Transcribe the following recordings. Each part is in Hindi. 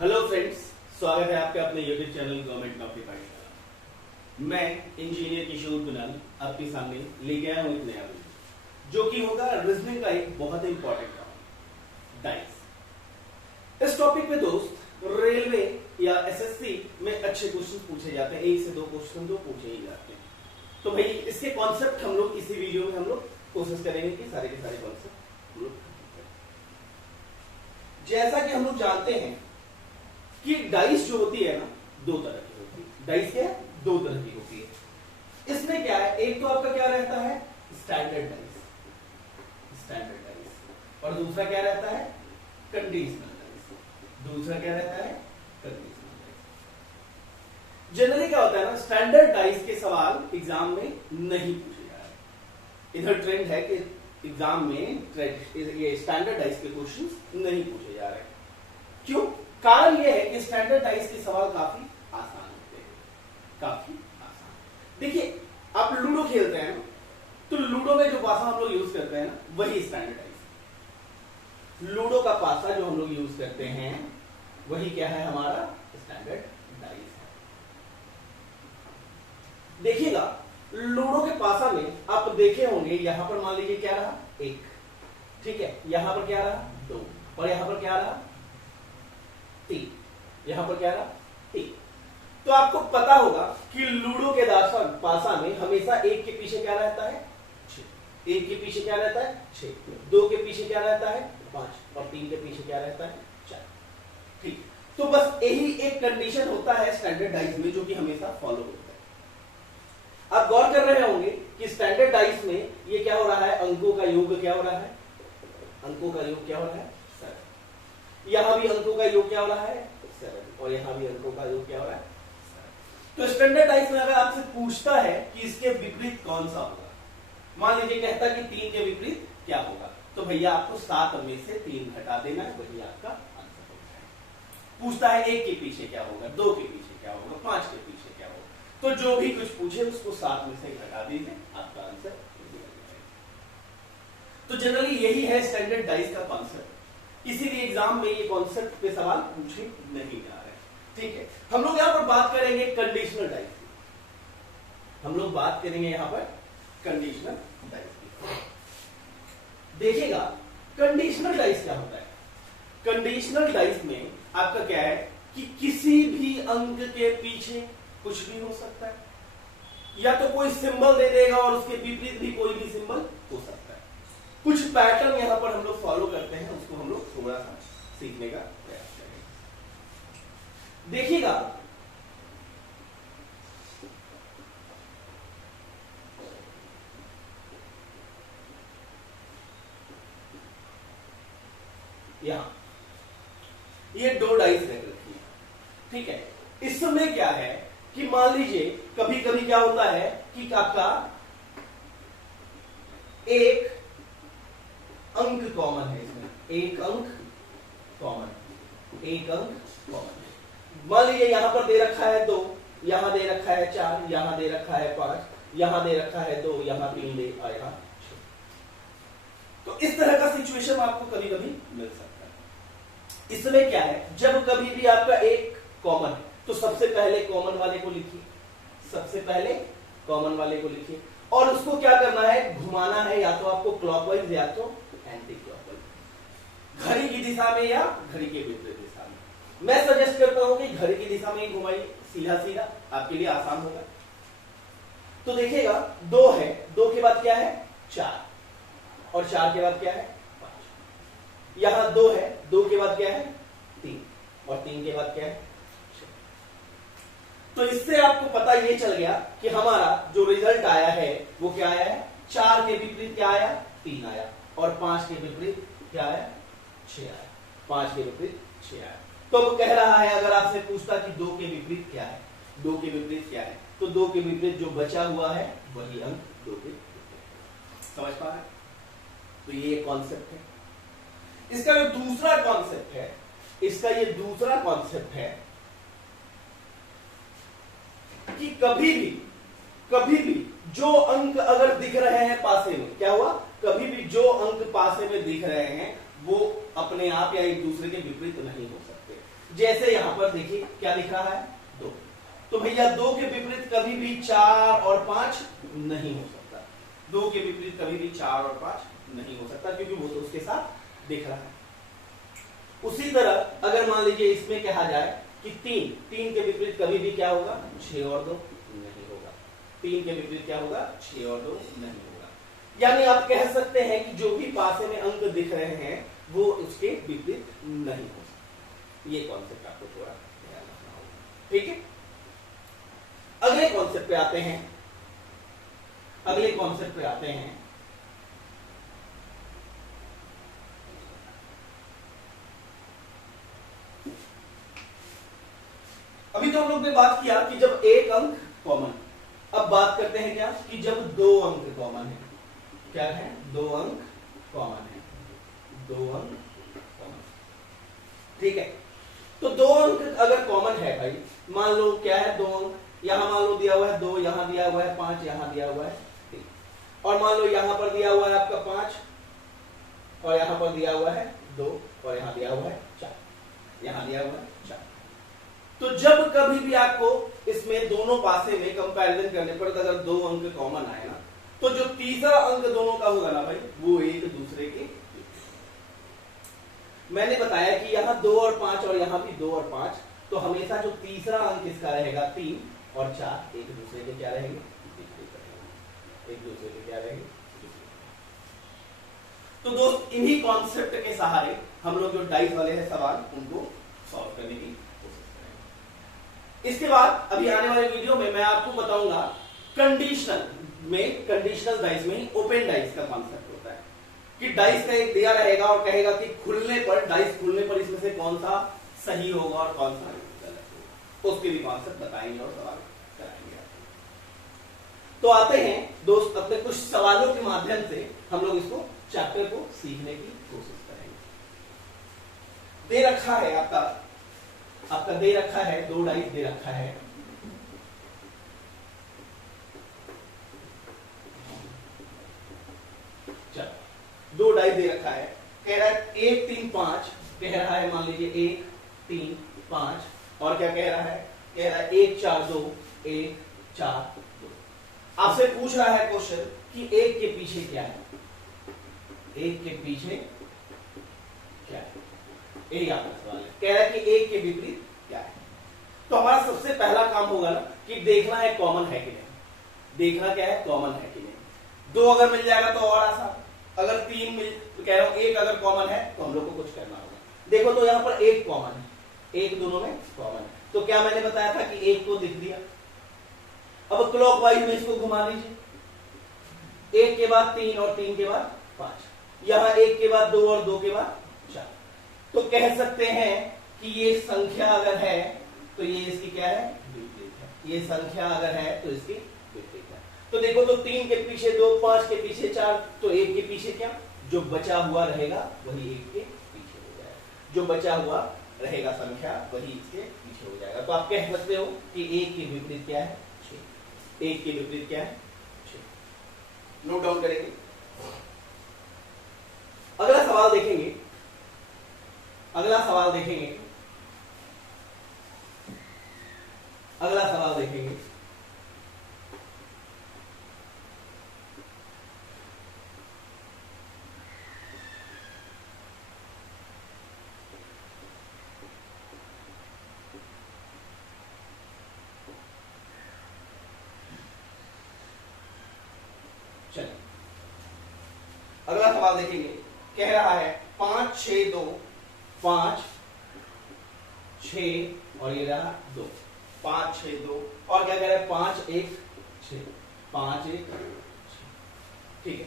हेलो फ्रेंड्स, स्वागत है आपका अपने यूट्यूब चैनल गवर्नमेंट नौकरी पाठशाला। मैं इंजीनियर किशोर कुणाल आपके सामने लेके आया हूं एक नया वीडियो जो कि होगा रीजनिंग का एक बहुत ही इंपॉर्टेंट टॉपिक, डाइस। इस टॉपिक पे दोस्त रेलवे या एसएससी में अच्छे क्वेश्चन पूछे जाते हैं, 1 से 2 क्वेश्चन तो पूछे ही जाते हैं। तो भाई इसके कॉन्सेप्ट हम लोग इसी वीडियो में हम लोग कोशिश करेंगे कि सारे के सारे कॉन्सेप्ट हम लोग। जैसा कि हम लोग जानते हैं कि डाइस जो होती है ना, 2 तरह की होती है। डाइस क्या है? 2 तरह की होती है। इसमें क्या है, एक तो आपका क्या रहता है, स्टैंडर्ड डाइस, और दूसरा क्या रहता है, कंडीशनल डाइस। दूसरा क्या रहता है, कंडीशनल डाइस। जनरली क्या होता है ना, स्टैंडर्ड डाइस के सवाल एग्जाम में नहीं पूछे जा रहे। इधर ट्रेंड है कि एग्जाम में ये स्टैंडर्ड डाइस के क्वेश्चंस नहीं पूछे जा रहे। क्यों? कारण यह है कि स्टैंडर्ड डाइस के सवाल काफी आसान होते हैं, काफी आसान। देखिए, आप लूडो खेलते हैं तो लूडो में जो पासा हम लोग यूज करते हैं ना, वही स्टैंडर्ड डाइस। लूडो का पासा जो हम लोग यूज करते हैं वही क्या है, हमारा स्टैंडर्ड डाइस है। देखिएगा, लूडो के पासा में आप देखे होंगे, यहां पर मान लीजिए क्या रहा, 1, ठीक है, यहां पर क्या रहा, 2, और यहां पर क्या रहा, 3, यहां पर क्या रहा, 3। तो आपको पता होगा कि लूडो के पासा में हमेशा 1 के पीछे क्या रहता है, 6। 1 के पीछे क्या रहता है, 6। 2 के पीछे क्या रहता है, 5, और 3 के पीछे क्या रहता है, 4। ठीक, तो बस यही एक कंडीशन होता है स्टैंडर्ड डाइस में, जो कि हमेशा फॉलो होता है। आप गौर कर रहे होंगे कि स्टैंडर्ड डाइस में ये क्या हो रहा है, अंकों का योग क्या हो रहा है, अंकों का योग क्या हो रहा है, 7। यहां भी अंकों का योग क्या हो रहा है, 7, और यहां भी अंकों का योग क्या हो रहा है, 7। तो स्टैंडर्ड डाइस में अगर आपसे पूछता है कि इसके विपरीत कौन सा होगा, मान लीजिए कहता कि 3 के विपरीत क्या होगा, तो भैया आपको 7 में से 3 घटा देना है, वही आपका आंसर होता है। पूछता है 1 के पीछे क्या होगा, 2 के पीछे क्या होगा, 5 के पीछे क्या होगा, तो जो भी कुछ पूछे उसको 7 में से घटा दीजिए, आपका आंसर। तो जनरली यही है स्टैंडर्ड डाइस का कॉन्सेप्ट, इसीलिए एग्जाम में ये कॉन्सेप्ट पे सवाल पूछे नहीं जा रहे। ठीक है, हम लोग यहां पर बात करेंगे कंडीशनल डाइस की। हम लोग बात करेंगे यहां पर कंडीशनल डाइस की। देखिएगा, कंडीशनल डाइस क्या होता है। कंडीशनल डाइस में आपका क्या है कि किसी भी अंक के पीछे कुछ भी हो सकता है, या तो कोई सिंबल दे देगा और उसके विपरीत भी कोई भी सिंबल हो सकता है। कुछ पैटर्न यहां पर हम लोग फॉलो करते हैं, उसको हम लोग थोड़ा सा सीखने का प्रयास करेंगे। देखिएगा, यहां ये 2 डाइस रख रखी है, ठीक है। इसमें क्या है कि मान लीजिए कभी कभी क्या होता है कि आपका एक अंक कॉमन है, इसमें एक अंक कॉमन है। मान लीजिए यहां पर दे रखा है 2, यहां दे रखा है 4, यहां दे रखा है 5, यहां दे रखा है 2, यहां 3 दे और यहां 6। तो इस तरह का सिचुएशन आपको कभी कभी मिल सकता है। इसमें क्या है, जब कभी भी आपका एक कॉमन है तो सबसे पहले कॉमन वाले को लिखिए, सबसे पहले कॉमन वाले को लिखिए, और उसको क्या करना है, घुमाना है, या तो आपको क्लॉकवाइज या तो एंटी क्लॉकवाइज, घड़ी की दिशा में या घड़ी के विपरीत दिशा में। मैं सजेस्ट करता हूं कि घड़ी की दिशा में ही घुमाइए, सीधा सीधा आपके लिए आसान होगा। तो देखिएगा, 2 है, 2 के बाद क्या है, 4, और 4 के बाद क्या है, 5। यहां 2 है, 2 के बाद क्या है, 3, और 3 के बाद क्या है। तो इससे आपको पता ये चल गया कि हमारा जो रिजल्ट आया है वो क्या आया है, 4 के विपरीत क्या आया, 3 आया, और 5 के विपरीत क्या आया, 6 आया। 5 के विपरीत 6 आया। तो अब कह रहा है, अगर आपसे पूछता कि 2 के विपरीत क्या है, 2 के विपरीत क्या है, तो 2 के विपरीत जो बचा हुआ है वही अंक 2 के विपरीत। समझ पा रहे? तो ये कॉन्सेप्ट है। इसका जो दूसरा कॉन्सेप्ट है, इसका ये दूसरा कॉन्सेप्ट है कि कभी भी जो अंक अगर दिख रहे हैं पासे में, क्या हुआ, कभी भी जो अंक पासे में दिख रहे हैं वो अपने आप या एक दूसरे के विपरीत नहीं हो सकते। जैसे यहां पर देखिए क्या दिख रहा है 2, तो भैया 2 के विपरीत कभी भी 4 और 5 नहीं हो सकता। 2 के विपरीत कभी भी 4 और 5 नहीं हो सकता, क्योंकि वो तो उसके साथ दिख रहा है। उसी तरह अगर मान लीजिए इसमें कहा जाए कि 3 के विपरीत कभी भी क्या होगा 6 और 2 नहीं होगा। 3 के विपरीत क्या होगा 6 और 2 नहीं होगा। यानी आप कह सकते हैं कि जो भी पासे में अंक दिख रहे हैं वो उसके विपरीत नहीं हो सकते। ये कॉन्सेप्ट आपको थोड़ा ध्यान रखना होगा, ठीक है। अगले कॉन्सेप्ट पे आते हैं। अगले कॉन्सेप्ट पे आते हैं। अभी तो हम लोग ने बात किया कि जब एक अंक कॉमन, अब बात करते हैं क्या कि जब 2 अंक कॉमन है। क्या है 2 अंक कॉमन है। 2 अंक कॉमन, ठीक है। तो 2 अंक अगर कॉमन है भाई, मान लो क्या है 2 अंक, यहां मान लो दिया हुआ है 2, यहां दिया हुआ है 5, यहां दिया हुआ है 3, और मान लो यहां पर दिया हुआ है आपका 5 और यहां पर दिया हुआ है 2 और यहां दिया हुआ है 4, यहां दिया हुआ है 4। तो जब कभी भी आपको इसमें दोनों पासे में कंपैरिजन करने पर अगर 2 अंक कॉमन आए ना, तो जो तीसरा अंक दोनों का होगा ना भाई वो एक दूसरे के। मैंने बताया कि यहां 2 और 5 और यहां भी 2 और 5, तो हमेशा जो तीसरा अंक इसका रहेगा 3 और 4 एक दूसरे के क्या रहेंगे, एक दूसरे के क्या रहेंगे। तो दोस्त इन्हीं कॉन्सेप्ट के सहारे हम लोग जो डाइस वाले हैं सवाल उनको सॉल्व करने की कोशिश करेंगे। इसके बाद अभी आने वाले वीडियो में मैं आपको बताऊंगा कंडीशनल में, कंडीशनल डाइस में ही ओपन डाइस का कॉन्सेप्ट होता है कि डाइस का एक दिया रहेगा और कहेगा कि खुलने पर, डाइस खुलने पर इसमें से कौन सा सही होगा और कौन सा गलत होगा, उसके भी कॉन्सेप्ट बताएंगे और सवाल कराएंगे आपको। तो आते हैं दोस्त अपने कुछ सवालों के माध्यम से हम लोग इसको चैप्टर को सीखने की कोशिश करेंगे। दे रखा है आपका दे रखा है 2 डाइस दे रखा है। चलो 2 डाइस दे रखा है, कह रहा है 1 3 5, कह रहा है मान लीजिए 1 3 5, और क्या कह रहा है, कह रहा है 1 4 2, 1 4 2। आपसे पूछ रहा है क्वेश्चन कि 1 के पीछे क्या है, 1 के पीछे क्या है, यही आपका सवाल है। कह रहा है कि 1 के विपरीत क्या है। तो हमारा सबसे पहला काम होगा ना कि देखना है कॉमन है कि नहीं। देखना क्या है, कॉमन है कि नहीं। 2 अगर मिल जाएगा तो और आसान, अगर 3 मिल, तो कह रहा हूं 1 अगर कॉमन है तो हम लोग को कुछ करना होगा। देखो तो यहां पर 1 कॉमन है, 1 दोनों में कॉमन है, तो क्या मैंने बताया था कि 1 को लिख दिया। अब क्लॉकवाइज में इसको घुमा लीजिए, 1 के बाद 3 और 3 के बाद 5, यहां 1 के बाद 2 और 2 के बाद 4। तो कह सकते हैं कि ये संख्या अगर है तो ये इसकी क्या है, विपरीत है। ये संख्या अगर है तो इसकी विपरीत है। तो देखो तो 3 के पीछे 2, 5 के पीछे 4, तो 1 के पीछे क्या, जो बचा हुआ रहेगा वही 1 के पीछे हो जाएगा। जो बचा हुआ रहेगा संख्या वही इसके पीछे हो जाएगा। तो आप कह सकते हो कि 1 के विपरीत क्या है 6। 1 के विपरीत क्या है 6। नोट डाउन करेंगे। अगला सवाल देखेंगे, अगला सवाल देखेंगे, अगला सवाल देखेंगे। चलिए अगला सवाल देखेंगे। कह रहा है 5 6 2, 5 6 और ये रहा 2, 5 6 2, और क्या कह रहा है 5 1 6, 5 1 6। ठीक है,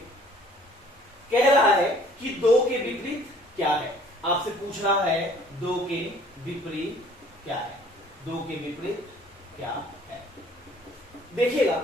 कह रहा है कि 2 के विपरीत क्या है। आपसे पूछ रहा है 2 के विपरीत क्या है, 2 के विपरीत क्या है। देखिएगा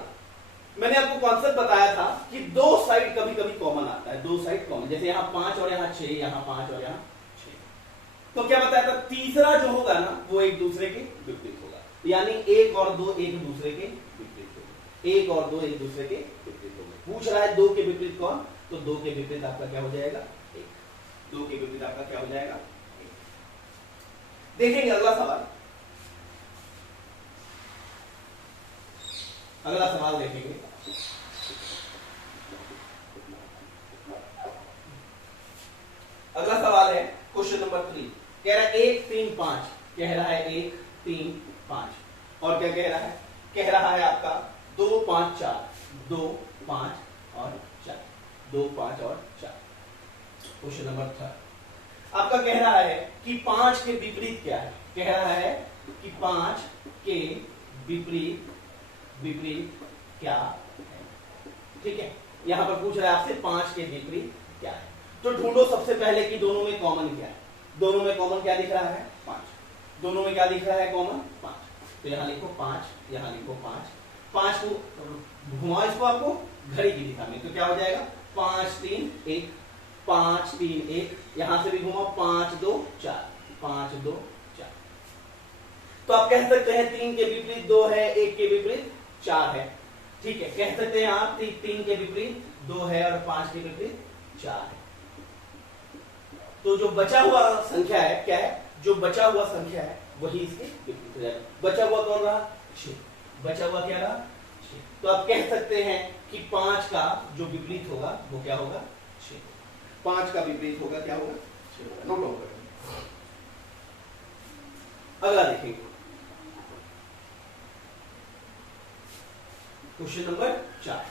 मैंने आपको कॉन्सेप्ट बताया था कि 2 साइड कभी कभी कॉमन आता है, 2 साइड कॉमन, जैसे यहां 5 और यहां 6, यहां 5 और यहां 6। तो क्या बताया था, तीसरा जो होगा ना वो एक दूसरे के विपरीत होगा, यानी 1 और 2 एक दूसरे के विपरीत होंगे, 1 और 2 एक दूसरे के विपरीत होंगे। पूछ रहा है 2 के विपरीत कौन, तो 2 के विपरीत आपका क्या हो जाएगा 1। 2 के विपरीत आपका क्या हो जाएगा 1। देखेंगे अगला सवाल। अगला सवाल देखेंगे। अगला सवाल है क्वेश्चन नंबर 3। कह रहा है 1 3 5, कह रहा है 1 3 5 और क्या कह रहा है? कह रहा है आपका 2 5 4, 2 5 और 4, 2 5 और 4। क्वेश्चन नंबर 3 आपका कह रहा है कि 5 के विपरीत क्या है? कह रहा है कि 5 के विपरीत क्या है? ठीक है, यहां पर पूछ रहा है आपसे 5 के विपरीत क्या है। तो ढूंढो सबसे पहले कि दोनों में कॉमन क्या है। दोनों में कॉमन क्या दिख रहा है? 5। दोनों में क्या दिख रहा है? कॉमन 5। तो यहां लिखो 5, यहां लिखो 5। 5 को घुमाओ इसको आपको घड़ी की दिशा में, तो क्या हो जाएगा? 5 3 1, 5 3 1। यहां से भी घुमाओ 5 2 4, 5 2 4। तो आप कह सकते हैं 3 के विपरीत 2 है, 1 के विपरीत 4 है। ठीक है, कह सकते हैं आप 3 के विपरीत 2 है और 5 के विपरीत 4 है। तो जो बचा हुआ संख्या है क्या है? जो बचा हुआ संख्या है वही इसके विपरीत हो जाएगा। बचा हुआ कौन रहा? 6। बचा हुआ क्या रहा? 6। तो आप कह सकते हैं कि 5 का जो विपरीत होगा वो क्या होगा? 6। 5 का विपरीत होगा क्या होगा? 6 होगा। नोट डाउन करेंगे। अगला देखेंगे question number 4।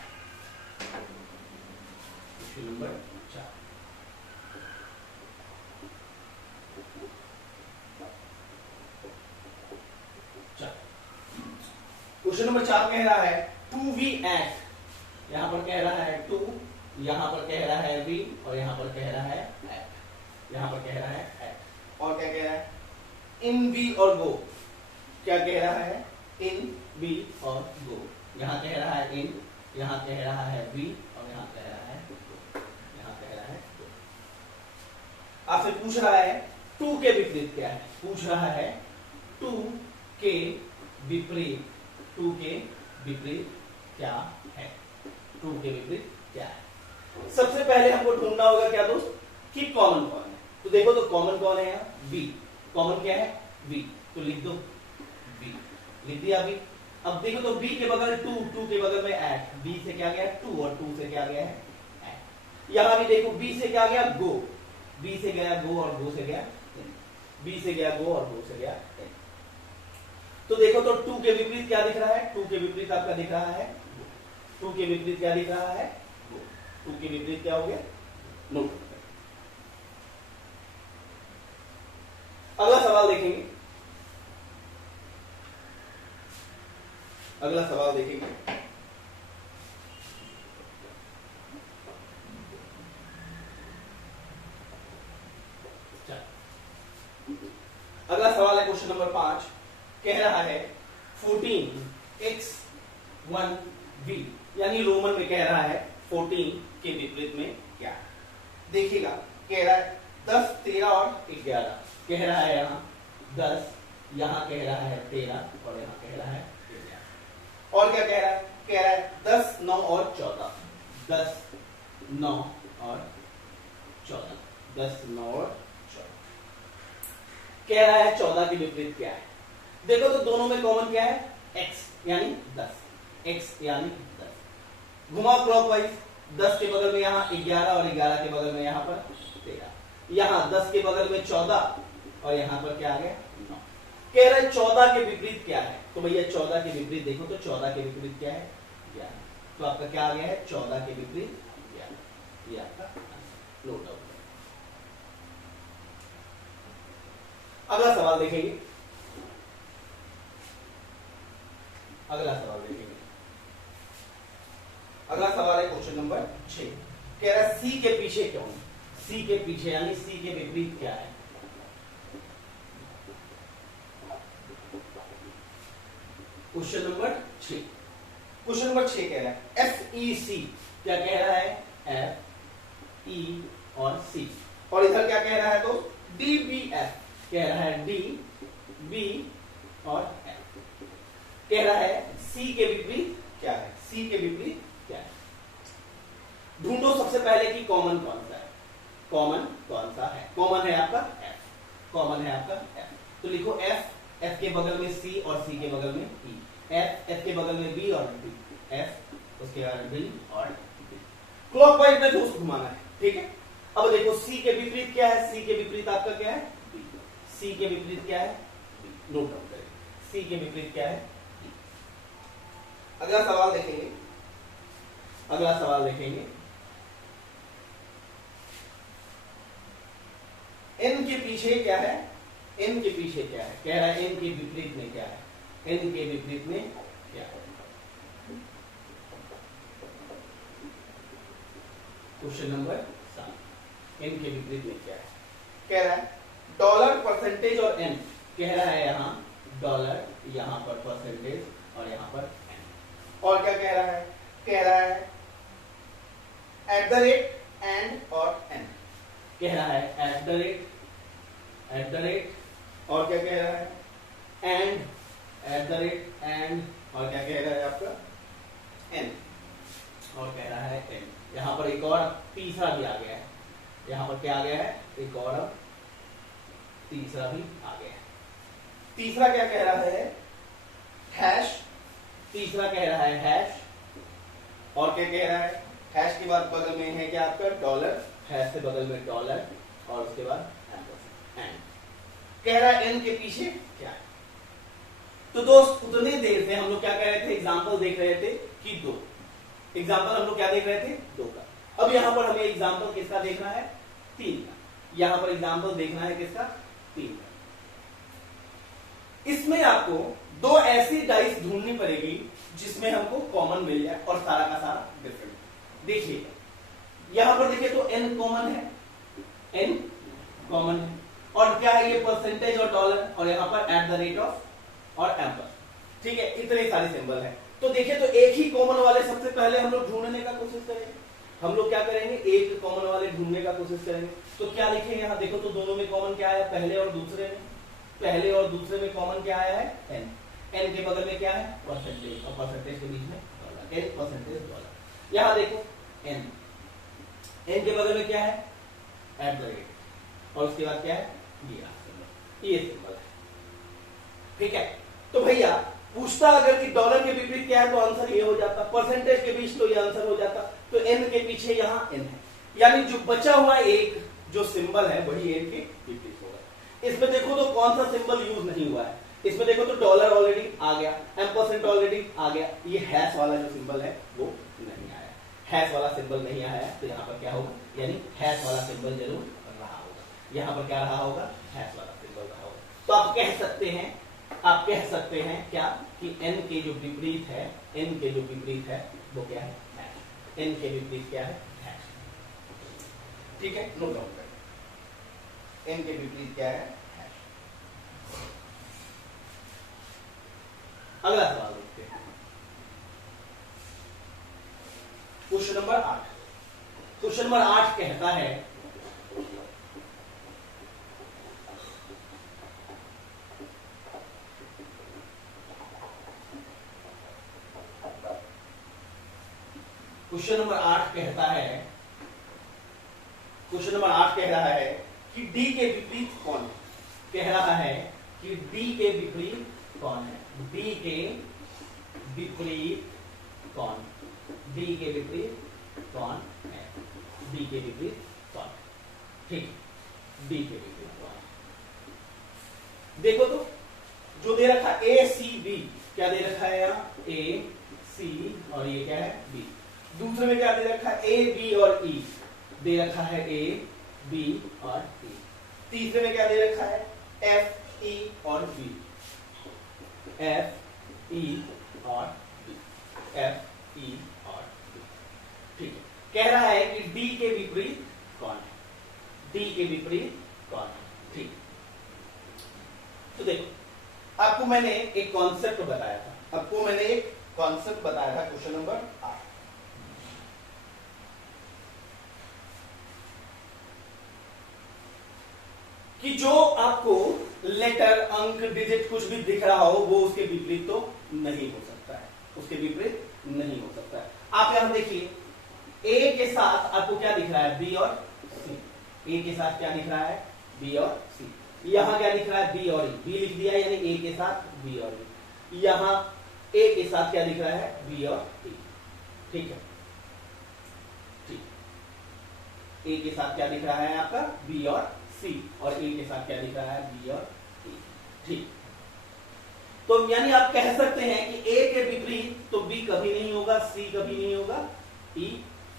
Question number 4। Question number 4 कह रहा है 2v at, यहां पर कह रहा है 2, यहां पर कह रहा है v और यहां पर कह रहा है at, यहां पर कह रहा है at। और क्या कह रहा है? in v और go। क्या कह रहा है? in v और go। यहां कह रहा है in, यहां कह रहा है v और यहां कह रहा है go। यहां कह रहा है go। आपसे पूछ रहा है 2 के विपरीत क्या है? पूछ रहा है 2 के विपरीत, 2 के विपरीत क्या है? 2 के विपरीत क्या है? सबसे पहले हमको ढूंढना होगा क्या दोस्त? कि कॉमन कौन है। तो देखो तो कॉमन कौन है? यहाँ v। कॉमन क्या है? v। तो लिख दो v, लिख दिया v। अब देखो तो v के बगल 2, 2 के बगल में at, v से क्या गया? 2 और 2 से क्या गया है? at। यहां भी देखो v से क्या गया? go, v से गया go और go से गया in। v से गया go और go से गया in। तो देखो तो 2 के विपरीत क्या दिख रहा है? 2 के विपरीत आपका दिख रहा है 2 के विपरीत क्या दिख रहा है? 2 के विपरीत क्या हो गया? नोट। अगला सवाल देखेंगे। अगला सवाल देखेंगे। अगला सवाल है क्वेश्चन नंबर 5। कह रहा है 14x1v, यानी रोमन में कह रहा है 14 के विपरीत में क्या है? देखिएगा, कह रहा है 10 13 और 11। कह रहा है यहाँ 10, यहाँ कह रहा है 13 और यहाँ कह रहा है 11। और क्या कह रहा है? कह रहा है 10 9 और 14, 10 9 और 14, 10 9 और 14। कह रहा है 14 के विपरीत क्या है? देखो तो दोनों में कॉमन क्या है? x यानी 10, x यानी 10। घुमाओ क्लॉकवाइज, 10 के बगल में यहाँ 11 और 11 के बगल में यहाँ पर 13। यहाँ 10 के बगल में 14 और यहाँ पर क्या आ गया? 9। कह रहे 14 के विपरीत क्या है? तो भैया 14 के विपरीत देखो तो 14 के विपरीत क्या है? 11। तो आपका क्या आ गया है? 14 के विपरीत 11। ये आपका नोट आउट। अगला सवाल देखेंगे। अगला सवाल देखेंगे। अगला सवाल है क्वेश्चन नंबर 6। कह रहा है सी के पीछे क्यों? सी के पीछे यानी सी के विपरीत क्या है? Question number 6। क्वेश्चन नंबर 6 कह रहा है FEC। क्या कह रहा है? F E और C। और इधर क्या कह रहा है? तो DBF। कह रहा है D B और F। कह रहा है C के विपरीत क्या है? C के विपरीत क्या है? ढूंढो सबसे पहले कि कॉमन कौन सा है। कॉमन कौन सा है? कॉमन है आपका F। कॉमन है आपका F। तो लिखो एफ, एफ के बगल में सी और सी के बगल में ई, एफ, एफ के बगल में बी और डी, एफ उसके बाद बी और डी। क्लॉकवाइज में दोस्त घुमाना है, ठीक है। अब देखो सी के विपरीत क्या है, सी के विपरीत आपका क्या है, बी। सी के विपरीत क्या है, बी। नोट डाउन करें, सी के विपरीत क्या है, बी। अगला सवाल देखेंगे, अगला सवाल देखेंगे, एन के पीछे क्या है, एन के पीछे क्या है, कह रहा है एन के विपरीत में क्या है, एन के विपरीत में क्या है। क्वेश्चन नंबर 7, एन के विपरीत में क्या है, कह रहा है डॉलर, परसेंटेज और एन। कह रहा है यहां डॉलर, यहां पर परसेंटेज और यहां पर एन। और क्या कह रहा है, कह रहा है एट द रेट एंड और एन। कह रहा है at the rate, at the rate, और क्या कह रहा है and, at the rate and, और क्या कह रहा है आपका एन, और कह रहा है एन। यहां पर एक और तीसरा भी आ गया है, यहां पर क्या आ गया है, एक और तीसरा भी आ गया है। तीसरा क्या कह रहा है, हैश, तीसरा कह रहा है हैश, और क्या कह रहा है, हैश के बाद बगल में है क्या आपका डॉलर, हैश से बगल में डॉलर और उसके बाद एंड। कह रहा है एन के पीछे क्या है। तो दोस्त उतने देर से हम लोग क्या कर रहे थे, एग्जांपल देख रहे थे कि दो, एग्जांपल हम लोग क्या देख रहे थे, दो का। अब यहां पर हमें एग्जांपल किसका देखना है, 3 का। यहां पर एग्जांपल देखना है किसका, 3 का। इसमें आपको दो ऐसी डाइस ढूंढनी पड़ेगी जिसमें हमको कॉमन मिल जाए और सारा का सारा डिफरेंट। देखिए यहां पर देखिए तो एन कॉमन है, एन कॉमन है, और क्या है ये परसेंटेज और डॉलर, और यहां पर एट द रेट ऑफ और एम्पर, ठीक है। इतने सारे सिंबल हैं। तो देखिए तो एक ही कॉमन वाले सबसे पहले हम लोग ढूंढने का कोशिश करेंगे। हम लोग क्या करेंगे, एक कॉमन वाले ढूंढने का कोशिश करेंगे। तो क्या लिखेंगे यहां देखो तो दोनों में कॉमन क्या है, पहले और दूसरे में, पहले और दूसरे में कॉमन क्या आया है, एन। एन के बगल में क्या है, परसेंटेज, और परसेंटेज के बीच में डॉलर, एन परसेंटेज डॉलर। यहां देखो एन, एन के बगल में क्या है, एट द रेट, और उसके बाद क्या है, ये सिंबल है, ठीक है। तो भैया पूछता अगर कि डॉलर के विपरीत क्या है तो आंसर ये हो जाता, परसेंटेज के बीच तो ये आंसर हो जाता। तो एन के पीछे यहां एन है, यानी जो बचा हुआ एक जो सिंबल है वही एन के विपरीत होगा। इसमें देखो तो कौन सा सिंबल यूज नहीं हुआ है, इसमें देखो तो डॉलर ऑलरेडी आ गया, M% ऑलरेडी आ गया, ये हैश वाला जो सिंबल है वो नहीं आया, हैश वाला सिंबल नहीं आया। तो यहाँ पर क्या होगा, यानी हैश वाला सिंबल जरूर रहा होगा, यहाँ पर क्या रहा होगा, हैश वाला सिंबल रहा होगा। तो आप कह सकते हैं, आप कह सकते हैं क्या कि n के जो विपरीत है, n के जो विपरीत है वो क्या है, हैश। n के विपरीत क्या है, हैश, ठीक है। नोट डाउन करें, n के विपरीत क्या है, हैश। अगला सवाल देखते हैं, क्वेश्चन नंबर 8। क्वेश्चन नंबर 8 कहता है क्वेश्चन नंबर 8 कहता है, क्वेश्चन नंबर 8 कह रहा है कि डी के विपरीत कौन है, कह रहा है कि डी के विपरीत कौन है, डी के विपरीत कौन, डी के विपरीत कौन है, डी के विपरीत कौन, ठीक, डी के विपरीत कौन है। देखो तो जो दे रखा ए सी बी, क्या दे रखा है यहाँ, ए सी और ये क्या है, बी। दूसरे में क्या दे रखा है, ए बी और ई, दे रखा है ए बी और ई। तीसरे में क्या दे रखा है, एफ ई और बी, एफ ई और बी, एफ ई और बी, ठीक है। कह रहा है कि डी के विपरीत कौन है, डी के विपरीत कौन है, ठीक। तो देखो आपको मैंने एक कॉन्सेप्ट बताया था, आपको मैंने एक कॉन्सेप्ट बताया था क्वेश्चन नंबर 8। कि जो आपको लेटर, अंक, डिजिट कुछ भी दिख रहा हो वो उसके विपरीत तो नहीं हो सकता है, उसके विपरीत नहीं हो सकता है। आप यहां देखिए ए के साथ आपको क्या दिख रहा है, बी और सी, ए के साथ क्या दिख रहा है, बी और सी। यहां क्या दिख रहा है, बी और ई, बी लिख दिया यानी ए के साथ बी और ई, यहां ए के साथ क्या दिख रहा है, बी और ई। ठीक है, ठीक, ए के साथ क्या दिख रहा है आपका, बी और सी, और ए के साथ क्या दिख रहा है, बी और ई। ठीक, तो यानी आप कह सकते हैं कि ए के विपरीत तो बी कभी नहीं होगा, सी कभी नहीं होगा, ई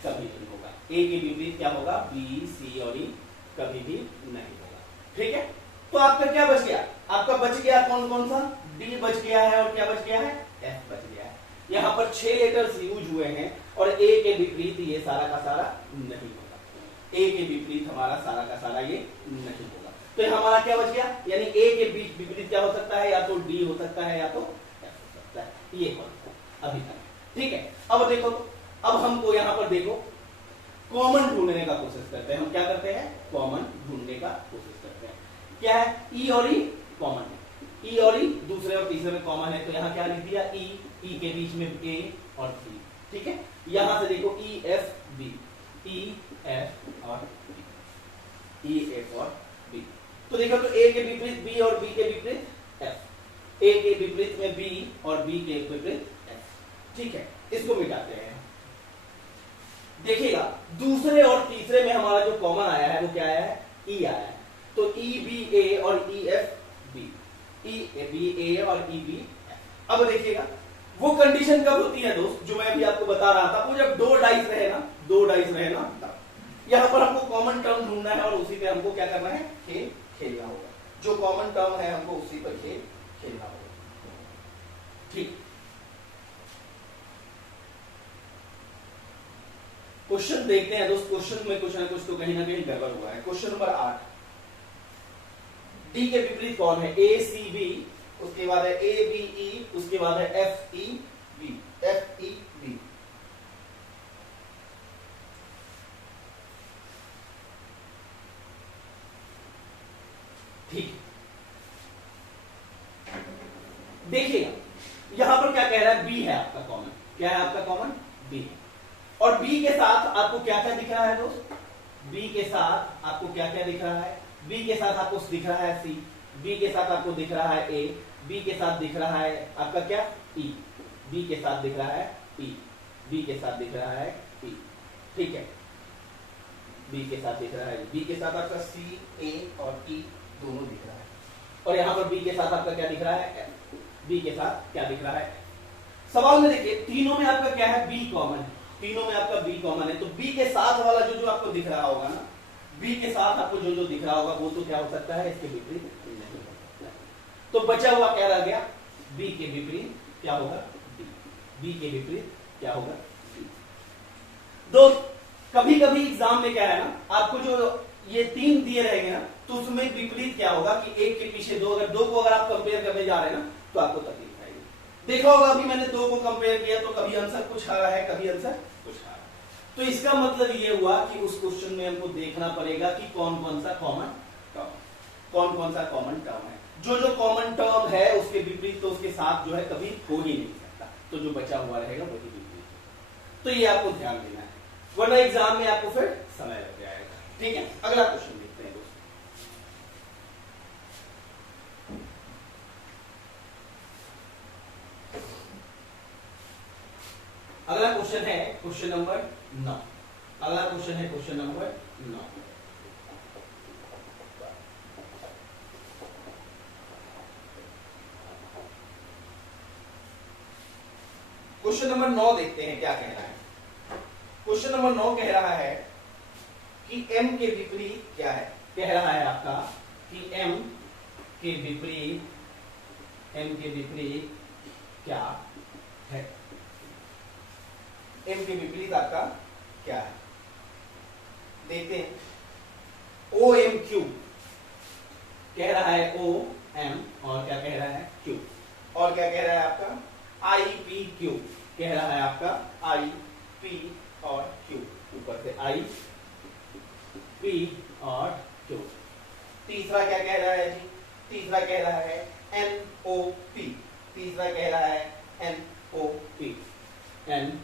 कभी नहीं होगा। ए के विपरीत क्या होगा, बी, सी और ई कभी भी नहीं होगा। ठीक है, तो आपका क्या बच गया, आपका बच गया कौन कौन सा, डी बच गया है और क्या बच गया है, एफ बच गया है। यहाँ पर 6 लेटर्स यूज हुए हैं और ए के विपरीत ये सारा का सारा नहीं होगा, ए के विपरीत हमारा सारा का सारा ये नहीं होगा। तो ये हमारा क्या बच गया, यानी ए के बीच विपरीत क्या हो सकता है, या तो डी हो सकता है या तो एफ हो सकता है, ये कौन अभी तक। ठीक है, अब देखो, अब हमको यहाँ पर देखो कॉमन ढूंढने का कोशिश करते हैं। हम क्या करते हैं, कॉमन ढूंढने का कोशिश करते हैं। क्या है, ई और ई कॉमन है, ई और ई दूसरे और तीसरे में कॉमन है, तो यहाँ क्या लिख दिया, ई के बीच में ए और बी। ठीक है, यहां से देखो E F B, E F और बी, ई एफ और बी। तो देखो, तो ए के विपरीत बी और बी के विपरीत एफ, ए के विपरीत में बी और बी के विपरीत एफ। ठीक है, इसको मिटाते हैं। देखिएगा दूसरे और तीसरे में हमारा जो कॉमन आया है वो क्या आया है, ई आया है। तो ई बी ए और E F B, E B A और ई बी एफ। अब देखिएगा वो कंडीशन कब होती है दोस्त, जो मैं अभी आपको बता रहा था, वो जब दो डाइस रहे ना, दो डाइस रहे ना, तब यहां पर हमको कॉमन टर्म ढूंढना है और उसी पे हमको क्या करना है, खेल खेलना होगा। जो कॉमन टर्म है हमको उसी पर खेल खेलना होगा। ठीक, क्वेश्चन देखते हैं दोस्त, क्वेश्चन में कुछ ना कुछ तो कहीं ना कहीं गड़बड़ हुआ है। क्वेश्चन नंबर 8, डी के विपरीत कौन है, ए सी बी, उसके बाद है ए बी ई, उसके बाद है F E B, F E B. ठीक, देखिएगा यहां पर क्या कह रहा है, बी है आपका कॉमन, क्या है आपका कॉमन, बी है। और बी के साथ आपको क्या क्या दिख रहा है दोस्त, बी के साथ आपको क्या क्या दिख रहा है, बी के साथ आपको दिख रहा है सी, बी के साथ आपको दिख रहा है ए, बी के साथ दिख रहा है आपका क्या, ई, बी के साथ दिख रहा है ई, बी के साथ दिख रहा है ई। ठीक है, बी के साथ दिख रहा है, बी के साथ आपका सी, ए और ई दोनों दिख रहा है। और यहां पर बी के साथ आपका क्या दिख रहा है, बी के साथ क्या दिख रहा है। सवाल में देखिए तीनों में आपका क्या है, बी कॉमन है, तीनों में आपका बी कॉमन है। तो बी के साथ वाला जो जो आपको दिख रहा होगा ना, बी के साथ आपको जो जो दिख रहा होगा वो तो क्या हो सकता है, इसके विपरीत नहीं हो सकता है। तो बचा हुआ क्या रह गया, बी के विपरीत क्या होगा, बी, बी के विपरीत क्या होगा, बी। दोस्त कभी कभी एग्जाम में क्या है ना, आपको जो ये 3 दिए रहेंगे ना, तो उसमें विपरीत क्या होगा कि एक के पीछे दो, अगर दो को अगर आप कंपेयर करने जा रहे हैं ना, तो आपको तकलीफ आएगी। देखा होगा अभी मैंने 2 को कंपेयर किया तो कभी आंसर कुछ आ रहा है, कभी आंसर कुछ आ रहा है। तो इसका मतलब ये हुआ कि उस क्वेश्चन में हमको देखना पड़ेगा कि कौन कौन सा कॉमन टर्म, कौन कौन सा कॉमन टर्म है। जो जो कॉमन टर्म है उसके विपरीत तो उसके साथ जो है कभी हो ही नहीं सकता, तो जो बचा हुआ रहेगा वही विपरीत। तो ये आपको ध्यान देना है, वरना एग्जाम में आपको फिर समय लग जाएगा। ठीक है, अगला क्वेश्चन देखते हैं दोस्तों। अगला क्वेश्चन है क्वेश्चन नंबर 9। अगला क्वेश्चन है क्वेश्चन नंबर 9। क्वेश्चन नंबर 9 देखते हैं क्या कह रहा है। क्वेश्चन नंबर 9 कह रहा है कि m के विपरीत क्या है, कह रहा है आपका कि m के विपरीत क्या है, m के विपरीत आपका क्या है। देखते हैं ओ एम क्यू कह रहा है, ओ एम और क्या कह रहा है, क्यू, और क्या कह रहा है आपका आई पी क्यू, कह रहा है आपका आई पी और क्यू, ऊपर से आई पी और क्यू। तीसरा क्या कह रहा है जी, तीसरा कह रहा है एन ओ पी, तीसरा कह रहा है N O P, N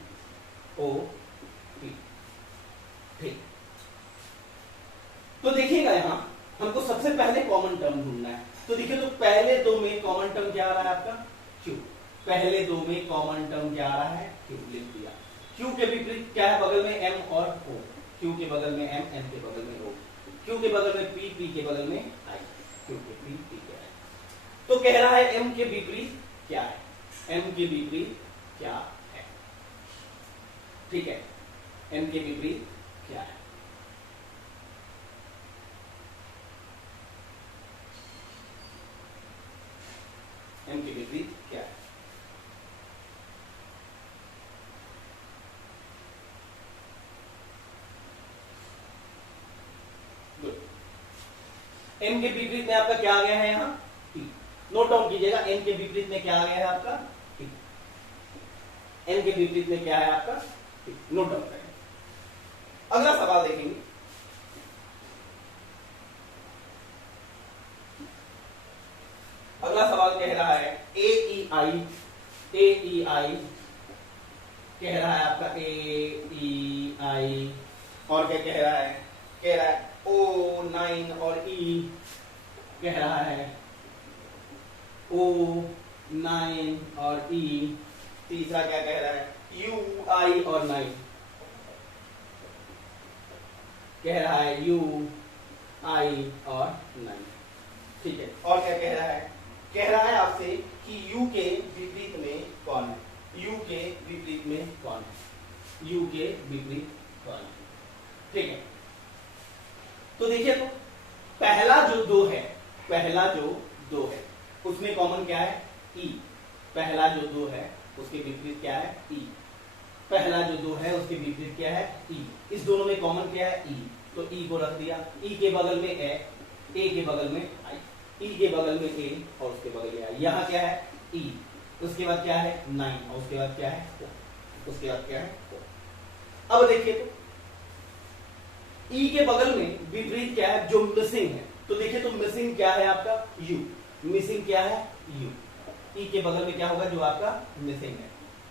O P. ठीक, तो देखिएगा यहां हमको सबसे पहले कॉमन टर्म ढूंढना है। तो देखिए, तो पहले दो में कॉमन टर्म क्या आ रहा है आपका, क्यू। पहले दो में कॉमन टर्म क्या आ रहा है, क्यू, लिख दिया। क्यू के विपरीत क्या है बगल में, एम और ओ। क्यू के बगल में एम, एम के बगल में ओ। क्यू के बगल में पी, पी के बगल में आई। क्यू के पी, पी के आई। तो कह रहा है एम के विपरीत क्या है, एम के विपरीत क्या है। ठीक है, एम के विपरीत क्या है। एम के विपरीत क्या है। एम के विपरीत में आपका क्या आ गया है यहाँ, पी। नोट डाउन कीजिएगा, एम के विपरीत में क्या आ गया है आपका, पी। एम के विपरीत में क्या है आपका, पी। नोट डाउन करें। अगला सवाल देखेंगे। अगला सवाल कह रहा है ए ई आई, ए ई आई कह रहा है आपका, ए ई आई। और क्या कह रहा है, कह रहा है ओ 9 और ई कह रहा है, ओ 9 और ई। तीसरा क्या कह रहा है, यू आई और 9 कह रहा है, यू आई और 9। ठीक है, और क्या कह रहा है, कह रहा है आपसे कि u के विपरीत में कौन है, u के विपरीत में कौन है, u के विपरीत कौन है। ठीक है, तो देखिए, तो पहला जो दो है, पहला जो दो है उसमें कॉमन क्या है, e। पहला जो दो है उसके विपरीत क्या है, e। पहला जो दो है उसके विपरीत क्या है, e। इस दोनों में कॉमन क्या है, e। तो e को रख दिया, e के बगल में a के बगल में i, e के बगल में a और उसके बगल में i। यहाँ क्या है, e। उसके बाद क्या है 9 और उसके बाद क्या है o, उसके बाद क्या है o। अब देखिए, तो e के बगल में विपरीत क्या है, जो मिसिंग है। तो देखिए, तो मिसिंग क्या है आपका, u। मिसिंग क्या है, u। e के बगल में क्या होगा, जो आपका मिसिंग है।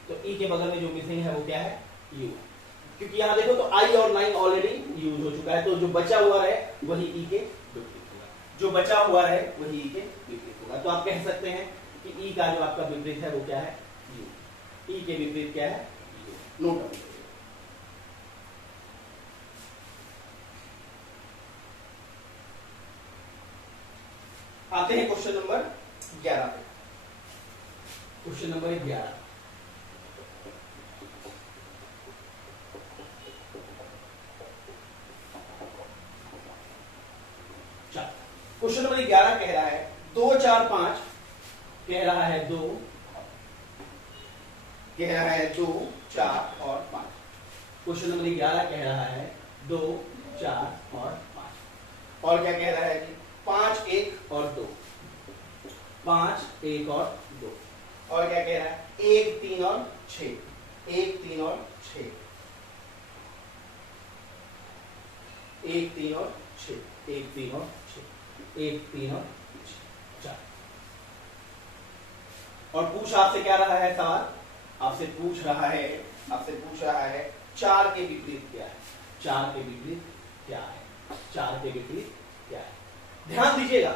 तो e के बगल में जो मिसिंग है वो क्या है, u। क्योंकि यहां देखो, तो i और 9 ऑलरेडी यूज हो चुका है, तो जो बचा हुआ है वही e के विपरीत होगा, जो बचा हुआ है वही e के विपरीत होगा। तो आप कह सकते हैं कि e का जो आपका विपरीत है वो क्या है, u। e के विपरीत क्या है, u। Note down. आते हैं क्वेश्चन नंबर 11 पे। क्वेश्चन नंबर 11, क्वेश्चन नंबर 11 कह रहा है 2 4 5, कह रहा है 2, कह रहा है 2 4 और 5। क्वेश्चन नंबर 11 कह रहा है 2 4 और 5। और क्या कह रहा है जी, 5 1 और 2, 5 1 और 2। और क्या कह रहा है, 1 3 और 6, 1 3 और 6, 1 3 और 6, 1 3 और 6, 1 3 और 4। और पूछ आपसे क्या रहा है सवाल, आपसे पूछ रहा है 4 के विपरीत क्या है, 4 के विपरीत क्या है, 4 के विपरीत क्या है। ध्यान दीजिएगा,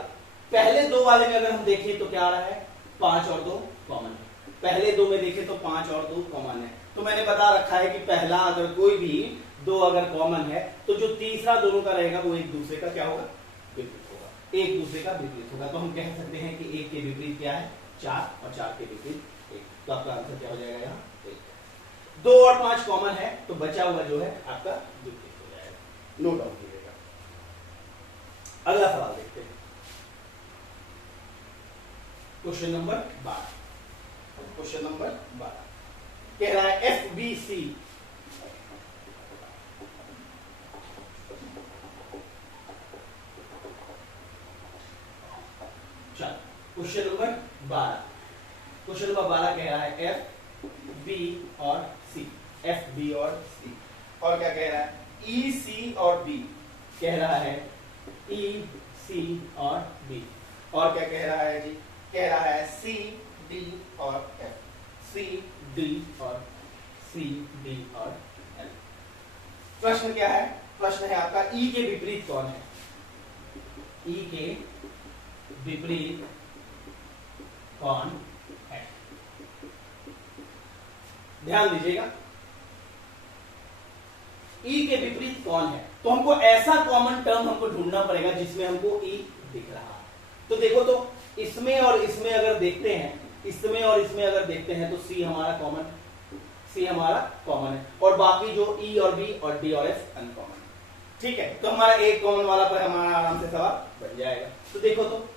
पहले दो वाले में अगर हम देखें तो क्या आ रहा है, 5 और 2 कॉमन है। पहले दो में देखें तो 5 और 2 कॉमन है। तो मैंने बता रखा है कि पहला अगर कोई भी दो अगर कॉमन है तो जो तीसरा दोनों का रहेगा वो एक दूसरे का क्या होगा, विपरीत होगा, एक दूसरे का विपरीत होगा। तो हम कह सकते हैं कि 1 के विपरीत क्या है, 4 और 4 के विपरीत 1। तो आपका आंसर क्या हो जाएगा, यहाँ 1। 2 और 5 कॉमन है तो बचा हुआ जो है आपका विपरीत हो जाएगा। नोट डाउन कीजिएगा। अगला सवाल देखते हैं, क्वेश्चन नंबर 12। क्वेश्चन नंबर 12 कह रहा है FBC question number 12, question number 12 कह रहा है FB और C, FB और C। और क्या कह रहा है, EC और B, कह रहा है EC और B। और क्या कह रहा है जी, कह रहा है CD और F, CD और CD और L। प्रश्न क्या है, प्रश्न है आपका E के विपरीत कौन है, ई के विपरीत कौन है? ध्यान दीजिएगा, ई के विपरीत कौन है, तो हमको ऐसा कॉमन टर्म हमको ढूंढना पड़ेगा जिसमें हमको ई दिख रहा है। तो देखो, तो इसमें और इसमें अगर देखते हैं, इसमें और इसमें अगर देखते हैं तो सी हमारा कॉमन है, सी हमारा कॉमन है, और बाकी जो ई और बी और डी और एफ अनकॉमन है। ठीक है, तो हमारा एक कॉमन वाला पर हमारा आराम से सवाल बन जाएगा। तो देखो, तो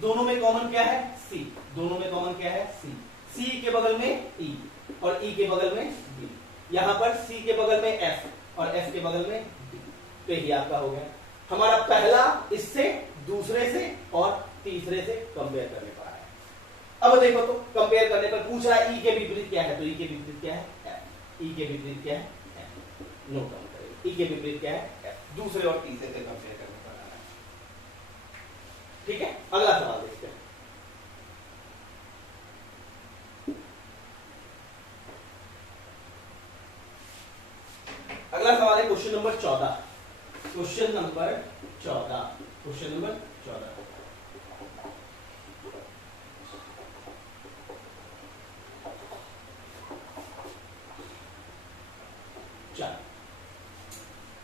दोनों में कॉमन क्या है? सी। दोनों में कॉमन क्या है? सी। सी के बगल में ई और ई के बगल में बी, यहां पर सी के बगल में एफ और एफ के बगल में बी। तो यही आपका हो गया हमारा पहला, इससे, दूसरे से और तीसरे से कंपेयर करने पर आया। अब देखो, तो कंपेयर करने पर पूछ रहा है ई के विपरीत क्या है, तो ई के विपरीत क्या है? एफ। ई के विपरीत क्या है? एफ। नोट डाउन करेंगे, ई के विपरीत क्या है? एफ। दूसरे और तीसरे से कंपेयर करने पर आया। ठीक है, अगला सवाल देखते हैं। अगला सवाल है question number 14। Question number 14, question number 14।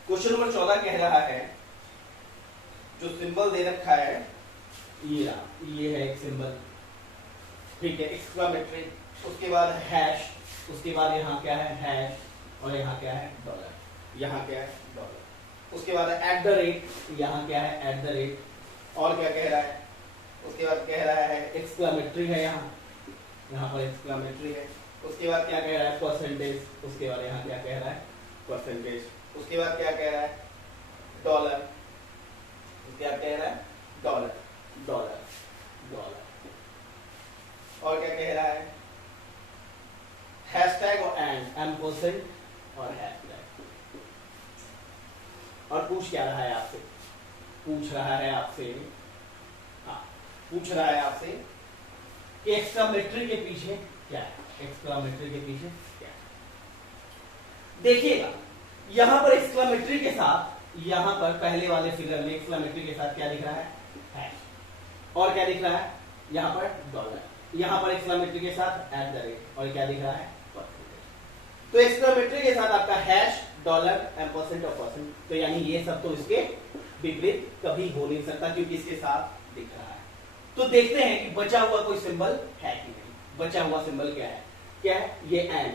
Question number 14 कह रहा है, जो सिंबल दे रखा है ये है एक सिंबल, ठीक है, एक्सक्लामेटरी, उसके बाद हैश, उसके बाद यहाँ क्या है? हैश, और यहाँ क्या है? डॉलर, यहाँ क्या है? डॉलर, उसके बाद एट द रेट, यहाँ क्या है? एट द रेट, और क्या कह रहा है? उसके बाद कह रहा है एक्सक्लामेटरी है, यहाँ पर एक्सक्लामेटरी है, उसके बाद क्या कह रहा है? परसेंटेज, उसके बाद यहाँ क्या कह रहा है? परसेंटेज, उसके बाद क्या कह रहा है? डॉलर, क्या कह रहा है? डॉलर, डॉलर, डॉलर, और क्या कह रहा है? हैशटैग और एम्परसेंड और हैशटैग। और पूछ क्या रहा है आपसे? पूछ रहा है आपसे, हाँ, पूछ रहा है आपसे कि एक्सक्लामेटरी के पीछे क्या है? एक्सक्लामेटरी के पीछे क्या है? देखिएगा, यहां पर एक्सक्लामेटरी के साथ, यहां पर पहले वाले फिगर में एक्सक्लामेटरी के साथ क्या दिख रहा है? हैश, और क्या दिख रहा है? यहां पर डॉलर, यहां पर एक्सक्लामेटरी के साथ एट द रेट, और क्या दिख रहा है? परसेंटेज। तो एक्सक्लामेटरी के साथ आपका हैश, डॉलर, एम्परसेंट और परसेंट, तो यानी ये सब तो इसके विपरीत कभी हो नहीं सकता, क्योंकि इसके साथ दिख रहा है। तो देखते हैं कि बचा हुआ कोई सिंबल है कि नहीं। बचा हुआ सिंबल क्या है? क्या है? ये एंड,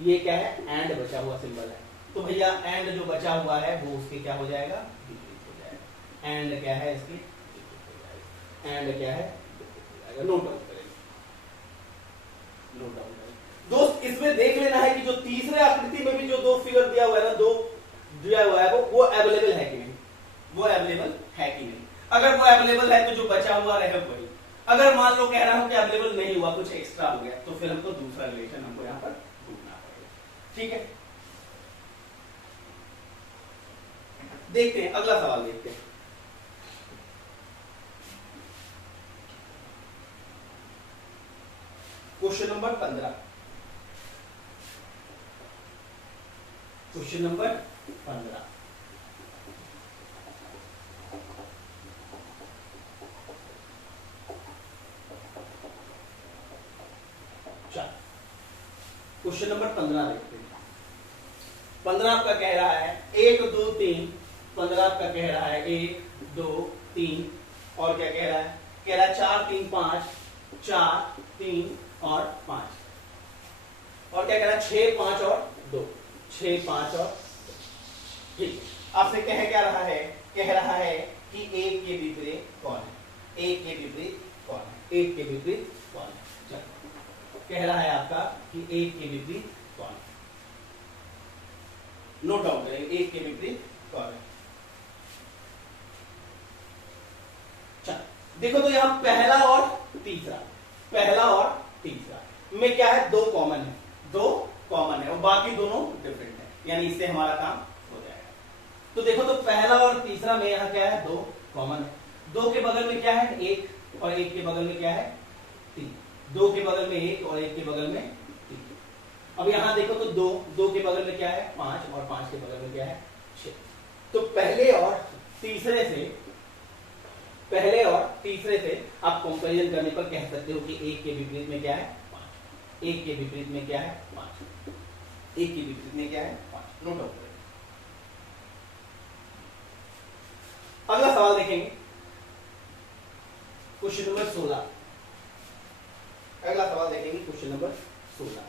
ये क्या है? एंड बचा हुआ सिंबल है। तो भैया एंड जो बचा हुआ है वो उसके क्या हो जाएगा? विपरीत हो जाएगा। एंड क्या है? इसके विपरीत हो जाएगा। एंड क्या है? विपरीत हो जाएगा। नोट डाउन करेंगे, नोट डाउन करेंगे दोस्त। इसमें देख लेना है कि जो तीसरे आकृति में भी जो दो फिगर दिया हुआ है ना, दो दिया हुआ है, वो अवेलेबल है कि नहीं, वो अवेलेबल है कि नहीं। अगर वो अवेलेबल है तो जो बचा हुआ रहे वही। अगर मान लो कह रहा हूं कि अवेलेबल नहीं हुआ, कुछ एक्स्ट्रा हो गया, तो फिर हमको दूसरा रिलेशन हमको यहां पर ढूंढना पड़ेगा। ठीक है, देखते हैं अगला सवाल देखते हैं। Question number 15, question number 15। Question number 15 देखते हैं। 15 आपका कह रहा है 1 2 3। 15 आपका कह रहा है 1 2 3, और क्या कह रहा है? कह रहा है 4 3 5, 4 3 और 5, और क्या कह रहा है? 6 5 और 2, 6 5 और 2। ठीक, आपसे कह क्या रहा है? कह रहा है कि 1 के विपरीत कौन है? 1 के विपरीत कौन है? 1 के विपरीत कौन है? कह रहा है आपका कि 1 के विपरीत कौन है? नोट डाउन करें, 1 के विपरीत कौन है? चल देखो, तो यहां पहला और तीसरा, पहला और तीसरा में क्या है? 2 कॉमन है, 2 कॉमन है, और बाकी दोनों डिफरेंट है, यानी इससे हमारा काम हो जाएगा। तो देखो, तो पहला और तीसरा में यहां क्या है? 2 कॉमन है। 2 के बगल में क्या है? 1, और 1 के बगल में क्या है? 3। 2 के बगल में 1 और 1 के बगल में 3। अब यहां देखो, तो 2 के बगल में क्या है? 5, और 5 के बगल में क्या है? 6। तो पहले और तीसरे से पहले और तीसरे से आप कंपैरिजन करने पर कह सकते हो कि एक के विपरीत में क्या है 5, एक के विपरीत में क्या है 5, एक के विपरीत में क्या है 5। नोट डाउन करें। अगला सवाल देखेंगे क्वेश्चन नंबर 16। अगला सवाल देखेंगे क्वेश्चन नंबर 16।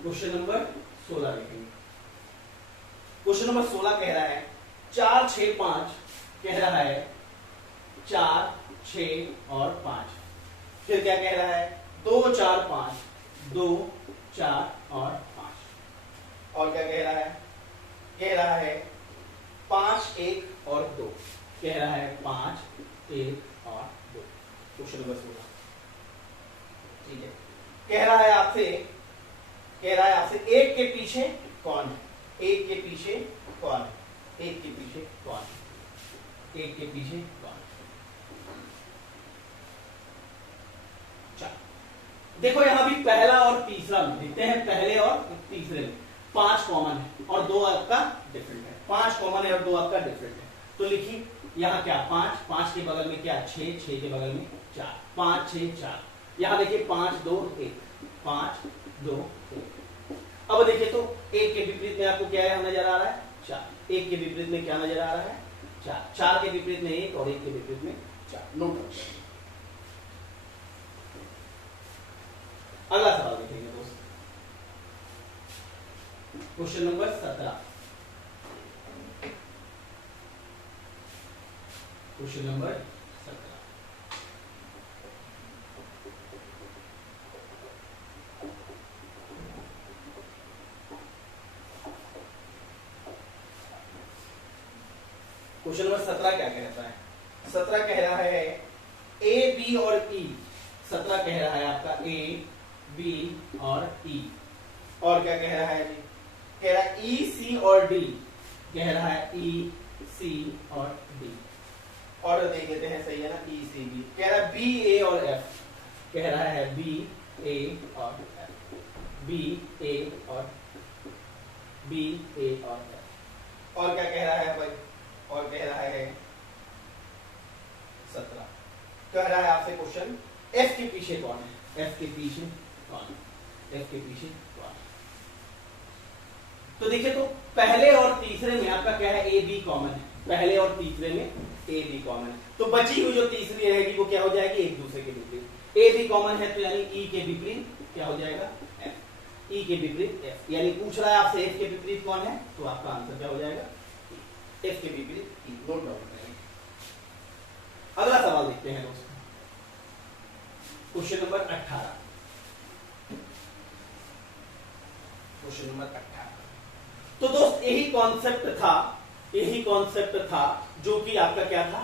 क्वेश्चन नंबर 16 देखेंगे। क्वेश्चन नंबर 16 कह रहा है 4 6 5, कह रहा है 4 6 और 5। फिर क्या कह रहा है 2 4 5, 2 4 और 5। और क्या कह रहा है 5 1 और 2, कह रहा है 5 1 और 2। क्वेश्चन नंबर 16, ठीक है। कह रहा है आपसे एक के पीछे कौन है, एक के पीछे कौन है, एक के पीछे कौन है, एक के पीछे कौन है। देखो यहां भी पहला और तीसरा में देखते हैं, पहले और तीसरे में 5 कॉमन है और 2 आपका डिफरेंट है, 5 कॉमन है और 2 आपका डिफरेंट है। तो लिखिए यहां क्या 5, 5 के बगल में क्या 6, 6 के बगल में 4, 5 6 4। यहां देखिए 5 2 1, 5 2 1। अब देखिए तो एक के विपरीत में आपको क्या नजर आ रहा है 4, एक के विपरीत में क्या नजर आ रहा है 4, 4 के विपरीत में 1 और 1 के विपरीत में 4। नोट करें। अगला सवाल देखेंगे दोस्त, question number 17। Question number 17। Question number 17 क्या कहता है, 17 कह रहा है ए बी और ई, 17 कह रहा है आपका ए बी और ई। और क्या कह रहा है जी, कह रहा है ई सी और डी, कह रहा है ई सी और डी। और देख लेते हैं, सही है ना, ई सी बी। कह रहा है बी ए और एफ, कह रहा है बी ए और एफ, बी ए और बी ए और एफ। और क्या कह रहा है भाई, और कह रहा है 17 कह रहा है आपसे क्वेश्चन एफ के पीछे कौन है, एफ के पीछे कौन है, एफ के पीछे कौन है। तो देखिए तो पहले और तीसरे में आपका क्या है ए बी कॉमन है, पहले और तीसरे में ए बी कॉमन है। तो बची हुई जो तीसरी रहेगी वो क्या हो जाएगी, एक दूसरे के विपरीत। ए बी कॉमन है तो यानी ई के विपरीत क्या हो जाएगा एफ, ई के विपरीत एफ। यानी पूछ रहा है आपसे एफ के विपरीत कौन है, तो आपका आंसर क्या हो जाएगा एफ के विपरीत ई। नोट डाउन करेंगे। अगला सवाल देखते हैं दोस्तों, क्वेश्चन नंबर 18। Question number 18। तो दोस्त यही कॉन्सेप्ट था जो कि आपका क्या था,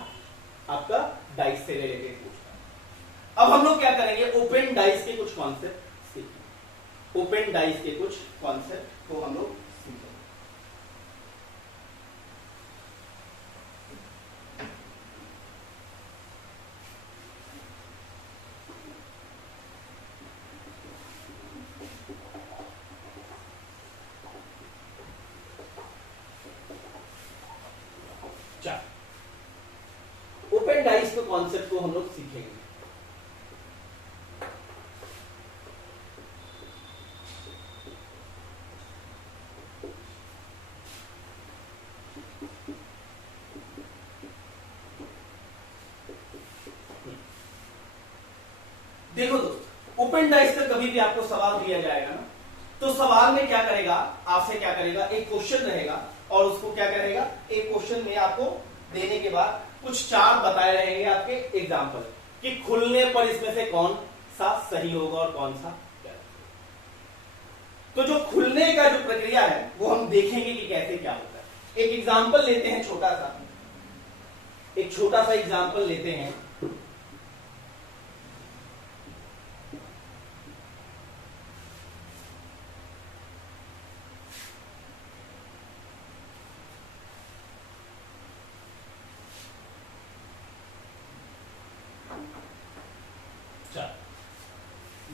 आपका डाइस से रिलेटेड पूछता। अब हम लोग क्या करेंगे, ओपन डाइस के कुछ कॉन्सेप्ट सीखेंगे, ओपन डाइस के कुछ कॉन्सेप्ट को हम लोग सीखेंगे। ओपन डाइस के कॉन्सेप्ट को हम लोग सीखेंगे। देखो दोस्त, ओपन डाइस का कभी भी आपको सवाल दिया जाएगा ना, तो सवाल में क्या करेगा, आपसे क्या करेगा, एक क्वेश्चन रहेगा और उसको क्या करेगा, एक क्वेश्चन में आपको देने के बाद कुछ 4 बताए रहेंगे आपके एग्जाम्पल कि खुलने पर इसमें से कौन सा सही होगा और कौन सा गलत। तो जो खुलने का जो प्रक्रिया है वो हम देखेंगे कि कैसे क्या होता है। एक एग्जाम्पल लेते हैं, एक छोटा सा एग्जाम्पल लेते हैं।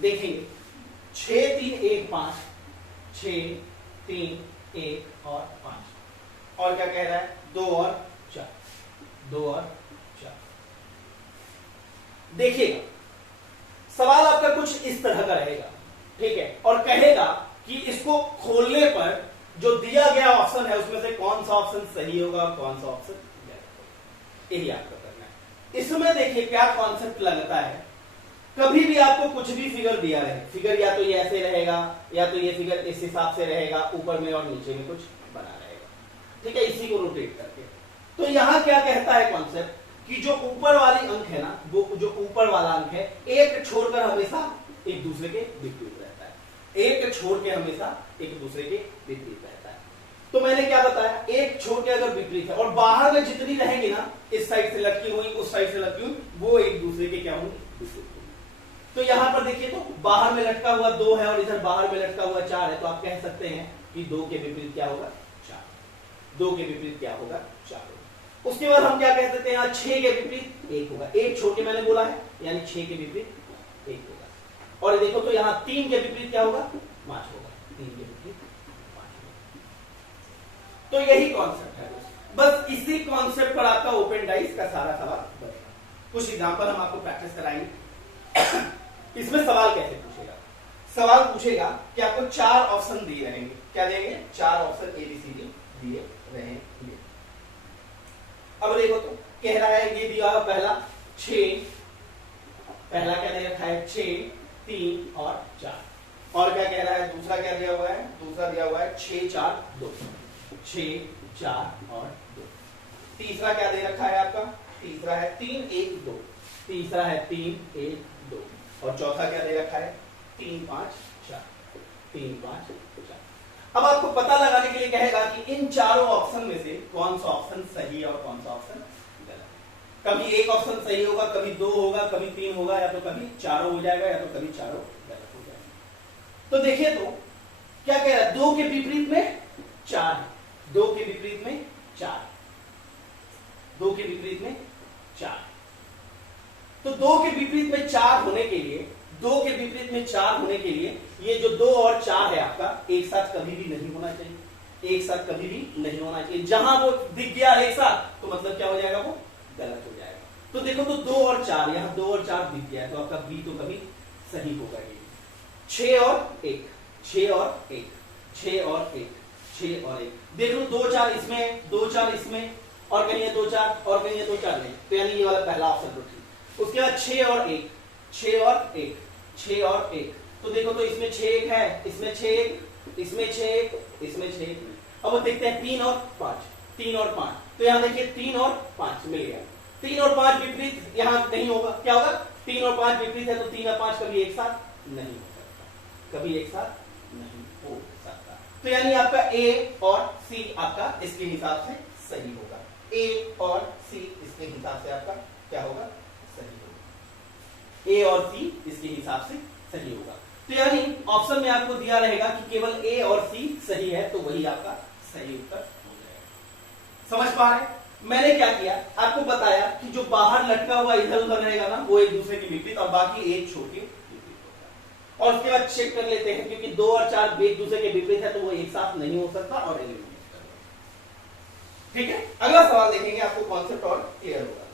देखेंगे 6 3 1 5, 6 3 1 और 5, और क्या कह रहा है 2 और 4, 2 और 4। देखिएगा सवाल आपका कुछ इस तरह का रहेगा, ठीक है, और कहेगा कि इसको खोलने पर जो दिया गया ऑप्शन है उसमें से कौन सा ऑप्शन सही होगा और कौन सा ऑप्शन गलत होगा, यही आपको करना है। इसमें देखिए क्या कॉन्सेप्ट लगता है, कभी भी आपको कुछ भी फिगर दिया रहे, फिगर या तो ये ऐसे रहेगा या तो ये फिगर इस हिसाब से रहेगा, ऊपर में और नीचे में कुछ बना रहेगा, ठीक है, इसी को रोटेट करके। तो यहां क्या कहता है कॉन्सेप्ट कि जो ऊपर वाली अंक है ना, वो जो ऊपर वाला अंक है एक छोड़कर हमेशा एक दूसरे के विपरीत रहता है, एक छोड़ के हमेशा एक दूसरे के विपरीत रहता है। तो मैंने क्या बताया, एक छोड़ के अगर विपरीत है और बाहर में जितनी रहेंगी ना, इस साइड से लटकी हुई उस साइड से लटकी हुई, वो एक दूसरे के क्या होंगी, विपरीत होंगी। तो यहां पर देखिए तो बाहर में लटका हुआ 2 है और इधर बाहर में लटका हुआ 4 है, तो आप कह सकते हैं कि 2 के विपरीत क्या होगा 4, 2 के विपरीत क्या होगा 4 होगा। उसके बाद हम क्या कह सकते हैं, यहां 6 के विपरीत 1 होगा, एक छोड़ के मैंने बोला है, यानी 6 के विपरीत 1 होगा। और देखो तो यहां 3 के विपरीत क्या होगा 5 होगा, 3 के विपरीत 5 होगा। तो यही कॉन्सेप्ट है, बस इसी कॉन्सेप्ट पर आपका ओपन डाइस का सारा सवाल बनेगा। कुछ एग्जांपल हम आपको प्रैक्टिस कराएंगे। इसमें सवाल कैसे पूछेगा, सवाल पूछेगा कि आपको 4 ऑप्शन दिए रहेंगे, क्या देंगे 4 ऑप्शन ABCD दिए रहेंगे। अब देखो तो कह रहा है ये दिया पहला 6, पहला क्या दे रखा है 6 3 और 4, और क्या कह रहा है दूसरा क्या दिया हुआ है, दूसरा दिया हुआ है 6 4 2, 6 4 और 2। तीसरा क्या दे रखा है आपका, तीसरा है 3 1 2, तीसरा है 3 1 2, और चौथा क्या दे रखा है 3 5 4, 3 5 4। अब आपको पता लगाने के लिए कहेगा कि इन चारों ऑप्शन में से कौन सा ऑप्शन सही है और कौन सा ऑप्शन गलत। कभी एक ऑप्शन सही होगा, कभी 2 होगा, कभी 3 होगा, या तो कभी चारों हो जाएगा, या तो कभी चारों गलत हो जाएगा। तो देखिए तो क्या कह रहा है, 2 के विपरीत में 4 है, 2 के विपरीत में 4, 2 के विपरीत में 4। तो 2 के विपरीत में 4 होने के लिए, 2 के विपरीत में 4 होने के लिए ये जो 2 और 4 है आपका एक साथ कभी भी नहीं होना चाहिए, एक साथ कभी भी नहीं होना चाहिए। जहां वो दिख गया एक साथ तो मतलब क्या हो जाएगा, वो गलत हो जाएगा। तो देखो तो 2 और 4, यहां 2 और 4 दिख गया है, तो आपका बी तो कभी सही होगा ही। 6 और 1, 6 और 1, 6 और 1, 6 और 1, देख लो 2 4 इसमें, 2 4 इसमें, और कहीं है 2 4, और कहीं है 2 4 नहीं, तो यानी ये वाला पहला ऑप्शन तो ठीक। उसके बाद 6 और 1, 6 और 1, 6 और 1, तो देखो तो इसमें 6 1 है, इसमें 6 1, इसमें 6 1, इसमें 6 1। अब वो देखते हैं 3 और 5, 3 और 5, तो यहां देखिए 3 और 5 मिल गया। 3 और 5 विपरीत यहां नहीं होगा, क्या होगा 3 और 5 विपरीत है, तो 3 और 5 कभी एक साथ नहीं हो सकता, कभी एक साथ नहीं हो सकता। तो यानी आपका ए और सी आपका इसके हिसाब से सही होगा, ए और सी इसके हिसाब से आपका क्या होगा, सही होगा, ए और सी इसके हिसाब से सही होगा। तो यानी ऑप्शन में आपको दिया रहेगा कि केवल ए और सी सही है, तो वही आपका सही उत्तर हो जाएगा। समझ पा रहे हैं? मैंने क्या किया, आपको बताया कि जो बाहर लटका हुआ इधर उधर रहेगा ना, वो एक दूसरे के विपरीत, और बाकी एक छोड़ के विपरीत होगा। और उसके बाद चेक कर लेते हैं, क्योंकि 2 और 4 एक दूसरे के विपरीत है, तो वो एक साथ नहीं हो सकता, और एलिमिनेट कर दो। ठीक है, अगला सवाल देखेंगे, आपको कॉन्सेप्ट और क्लियर होगा।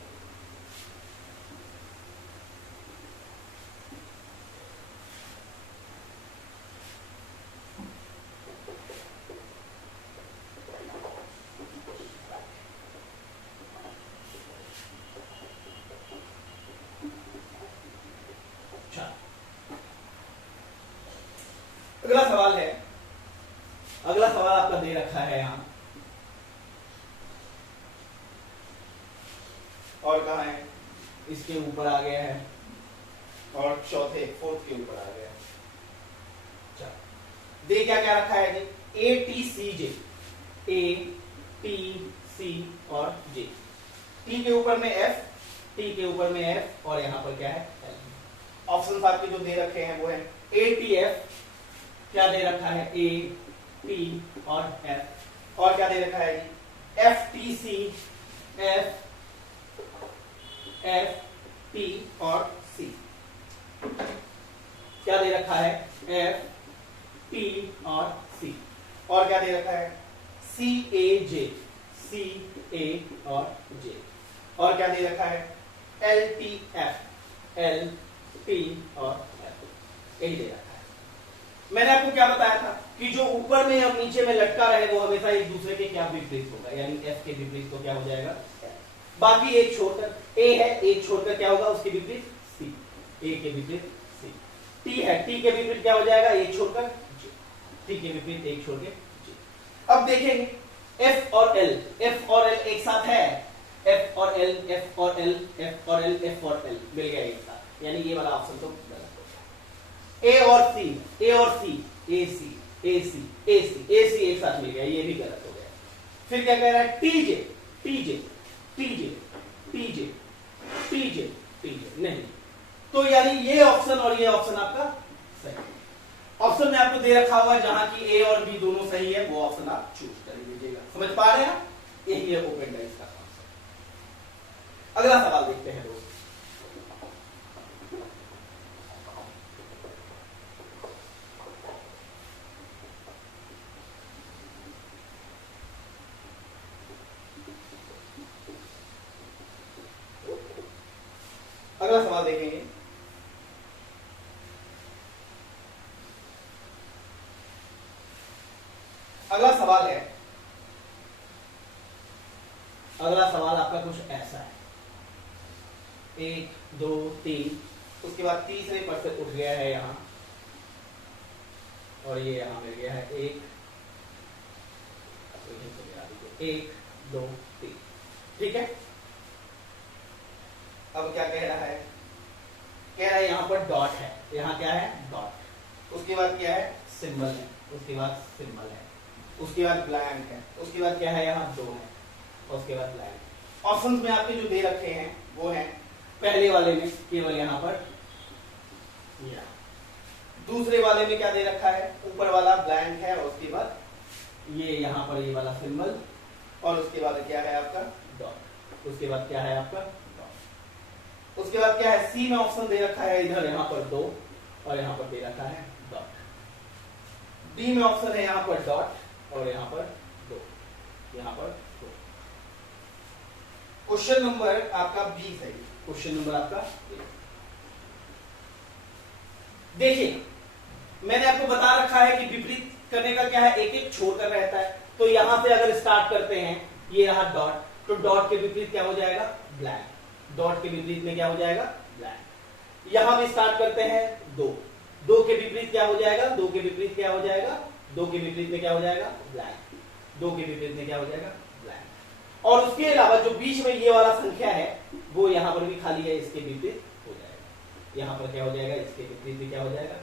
अगला सवाल है, अगला सवाल आपका दे रखा है यहां, और कहा है इसके ऊपर आ गया है, और चौथे फोर्थ के ऊपर आ गया है। दे क्या क्या रखा है, A T C J, A T C और जे, टी के ऊपर में एफ, टी के ऊपर में एफ, और यहां पर क्या है एल। ऑप्शन आपके जो दे रखे हैं वो है ए टी एफ, क्या दे रखा है ए टी और एफ, और क्या दे रखा है F T C, F F T और सी। क्या दे रखा है, एफ टी और सी, और क्या दे रखा है, सी ए जे, सी ए और जे, और क्या दे रखा है, L T F, L T और एफ, यही दे रखा है। मैंने आपको क्या बताया था कि जो ऊपर में और नीचे में लटका रहे वो हमेशा एक दूसरे के क्या विपरीत होगा, यानी एफ के विपरीत तो क्या हो जाएगा, बाकी एक छोड़कर ए है, एक छोड़कर क्या होगा उसके विपरीत सी, ए के विपरीत सी, टी है, टी के विपरीत क्या हो जाएगा, एक छोड़कर जे, टी के विपरीत एक छोड़ के जे। अब देखेंगे एफ और एल, एफ और एल एक साथ है, एफ और एल, एफ और एल, एफ और एल, एफ और एल मिल गया एक साथ, यानी ये वाला ऑप्शन तो गलत हो गया। ए और सी, ए और सी, ए सी, ए सी, ए सी, ए सी एक साथ मिल गया, ये भी गलत हो गया। फिर क्या कह रहा है, TJ, TJ, TJ, TJ, TJ, TJ, नहीं, तो यानी ये ऑप्शन और ये ऑप्शन आपका सही। ऑप्शन में आपको दे रखा हुआ है जहां की ए और बी दोनों सही है, वो ऑप्शन आप चूज कर लीजिएगा। समझ पा रहे हैं, यही है ओपन डाइस का कॉन्सेप्ट। अगला सवाल देखते हैं दोस्तों। अगला सवाल देखेंगे, अगला सवाल है, अगला सवाल आपका कुछ ऐसा है, 1 2 3, उसके बाद तीसरे पर से उठ गया है यहां, और ये यहां मिल गया है 1 2 3, ठीक है। अब क्या कह रहा है, कह रहा है यहां पर डॉट है, यहां क्या है, डॉट, उसके बाद क्या है, सिंबल है, उसके बाद सिंबल है, उसके बाद ब्लैंक है, उसके बाद क्या है, यहाँ 2 है, उसके बाद ब्लैंक। ऑप्शंस में आपके जो दे रखे हैं वो हैं, पहले वाले में केवल यहाँ पर या, दूसरे वाले में क्या दे रखा है, ऊपर वाला ब्लैंक है, और उसके बाद ये यहाँ पर ये वाला सिंबल, और उसके बाद क्या है आपका डॉट, उसके बाद क्या है आपका डॉट, उसके बाद क्या है, सी में ऑप्शन दे रखा है इधर यहाँ पर 2, और यहाँ पर दे रखा है डॉट, डी में ऑप्शन है यहाँ पर डॉट, और यहाँ पर 2, यहाँ पर 2। क्वेश्चन नंबर आपका 20 है, क्वेश्चन नंबर आपका 20। देखिए मैंने आपको बता रखा है कि विपरीत करने का क्या है, एक एक छोड़कर रहता है, तो यहां से अगर स्टार्ट करते हैं, ये रहा डॉट, तो डॉट के विपरीत क्या हो जाएगा, ब्लैंक, डॉट के विपरीत में क्या हो जाएगा, ब्लैंक। यहां भी स्टार्ट करते हैं 2, 2 के विपरीत क्या हो जाएगा, 2 के विपरीत क्या हो जाएगा, 2 के विपरीत में क्या हो जाएगा, ब्लैंक, 2 के विपरीत में क्या हो जाएगा, ब्लैंक। और उसके अलावा जो बीच में ये वाला संख्या है वो यहां पर भी खाली है, इसके विपरीत हो जाएगा, यहां पर क्या हो जाएगा, इसके विपरीत भी क्या हो जाएगा,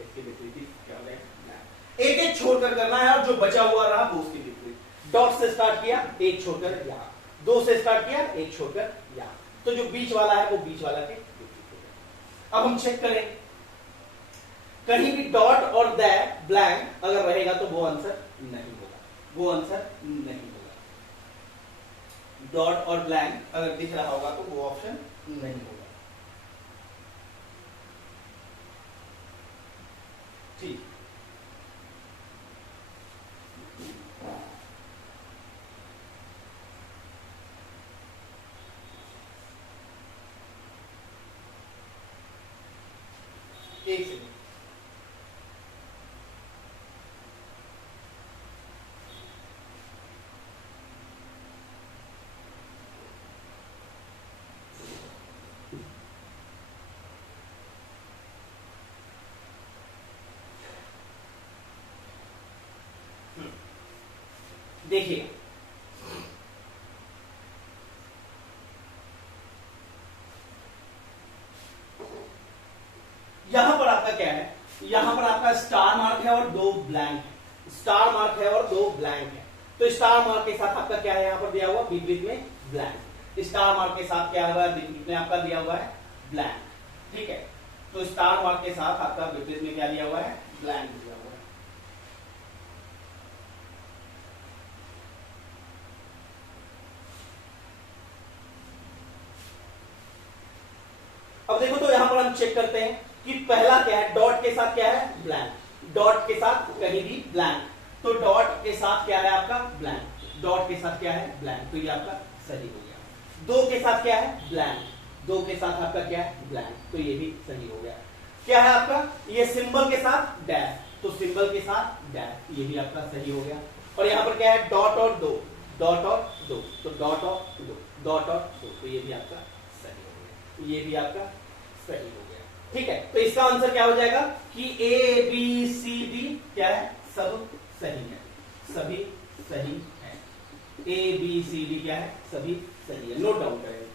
इसके विपरीत भी क्या हो जाएगा, एक एक छोड़कर करना है, और जो बचा हुआ रहा वो उसके विपरीत। डॉट से स्टार्ट किया, एक छोड़कर यहाँ, 2 से स्टार्ट किया, एक छोड़कर यहाँ, तो जो बीच वाला है वो बीच वाला के विपरीत हो जाएगा। अब हम चेक करें, कहीं भी डॉट और दैट ब्लैंक अगर रहेगा तो वो आंसर नहीं होगा, वो आंसर नहीं होगा। डॉट और ब्लैंक अगर दिख रहा होगा तो वो ऑप्शन नहीं होगा, ठीक। एक सेकंड, देखिए यहां पर आपका क्या है, यहां पर आपका स्टार मार्क है और 2 ब्लैंक है, स्टार मार्क है और 2 ब्लैंक है, तो स्टार मार्क के साथ आपका क्या है, यहां पर दिया हुआ विपरीत में ब्लैंक, स्टार मार्क के साथ क्या हुआ है, विपरीत में आपका दिया हुआ है ब्लैंक, ठीक है। तो स्टार मार्क के साथ आपका विपरीत में क्या दिया हुआ है, ब्लैंक दिया हुआ है। अब देखो तो यहां पर हम चेक करते हैं, कि पहला क्या है, डॉट के साथ क्या है, ब्लैंक, डॉट के साथ कहीं भी ब्लैंक, तो डॉट के साथ क्या है आपका ब्लैंक, डॉट के साथ क्या है ब्लैंक, तो ये आपका सही हो गया। दो के साथ क्या है ब्लैंक, दो के साथ आपका क्या है ब्लैंक, तो ये भी सही हो गया। क्या है आपका ये सिंबल के साथ डैश, तो सिंबल के साथ डैश, ये भी आपका सही हो गया। और यहां पर क्या है डॉट और दो, डॉट और दो, तो डॉट और दो, डॉट और दो, तो ये भी आपका सही हो गया, ये भी आपका सही हो गया। ठीक है, तो इसका आंसर क्या हो जाएगा कि ए बी सी डी क्या है, सब सही है, सभी सही है। ए बी सी डी क्या है, सभी सही है, नोट डाउन करेंगे।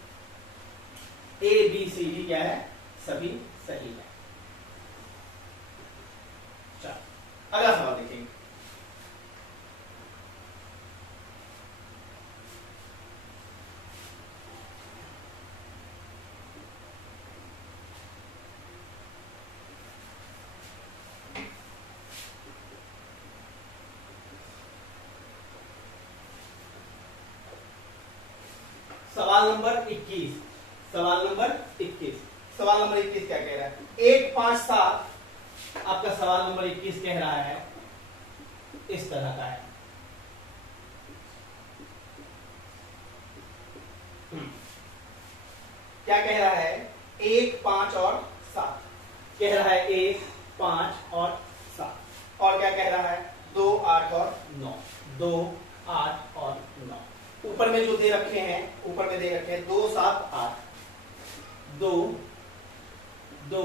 ए बी सी डी क्या है, सभी सही है। चलो अगला सवाल देखेंगे। सवाल नंबर 21, सवाल नंबर 21, सवाल नंबर 21 क्या कह रहा है, 1 5 7 आपका सवाल नंबर 21 कह रहा है इस तरह का है। क्या कह रहा है 1 5 और 7, कह रहा है 1 5 और 7, और क्या कह रहा है 2 8 और 9, 2 8 और 9। ऊपर में जो दे रखे हैं, ऊपर में दे रखे हैं 2 7 8, 2 2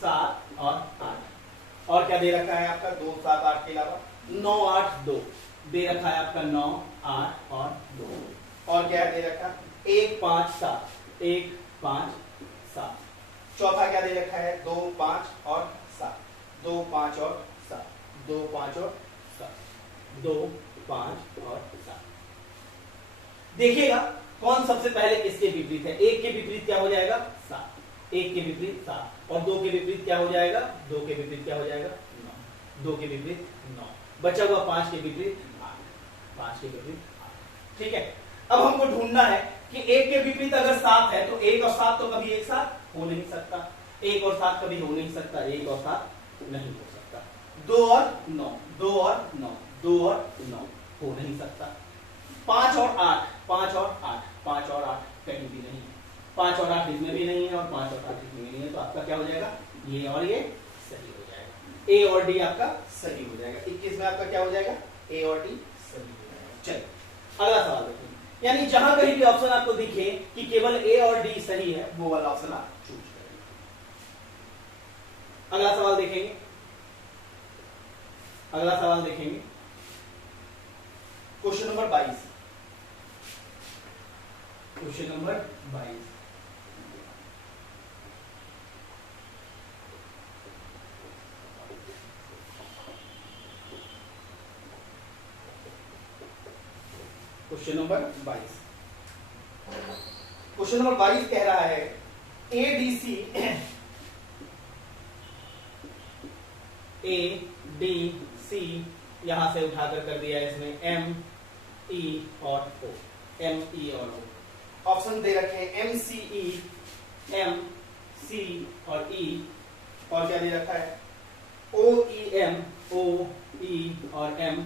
7 और 8, और क्या दे रखा है आपका 2 7 8 के अलावा 9 8 2 दे रखा है आपका 9 8 और 2, और क्या दे रखा 1 5 7, 1 5 7, चौथा क्या दे रखा है 2 5 और 7, 2 5 और 7, 2 5 और 7, 2 5 और 7। देखिएगा कौन सबसे पहले किसके विपरीत है, एक के विपरीत क्या हो जाएगा 7, एक के विपरीत 7, और दो के विपरीत क्या हो जाएगा, दो के विपरीत क्या हो जाएगा 9, दो के विपरीत 9, बचा हुआ 5 के विपरीत 8, 5 के विपरीत 8। ठीक है, अब हमको ढूंढना है कि एक के विपरीत अगर 7 है तो 1 और 7 तो कभी एक साथ हो नहीं सकता, 1 और 7 कभी हो नहीं सकता, 1 और 7 नहीं हो सकता, 2 और 9, 2 और 9, 2 और 9 हो नहीं सकता, 5 और 8, 5 और 8, 5 और 8 कहीं भी नहीं है, 5 और 8 इसमें भी नहीं है और 5 और 8 इसमें भी नहीं है, तो आपका क्या हो जाएगा ये और ये सही हो जाएगा, ए और डी आपका सही हो जाएगा। 21 में आपका क्या हो जाएगा ए और डी सही हो जाएगा। चलिए अगला सवाल देखिए, यानी जहां कहीं भी ऑप्शन आपको दिखे कि केवल ए और डी सही है वो वाला ऑप्शन आप चूज करेंगे। अगला सवाल देखेंगे, अगला सवाल देखेंगे question number 22, question number 22, question number 22, question number 22 कह रहा है एडीसी, ए डी सी यहां से उठाकर कर दिया है इसमें एम ई और ओ, एम ई और ओ, ऑप्शन दे रखे हैं एम सी ई, एम सी और ई, और क्या दे रखा है ओ ई एम, ओ ई और एम,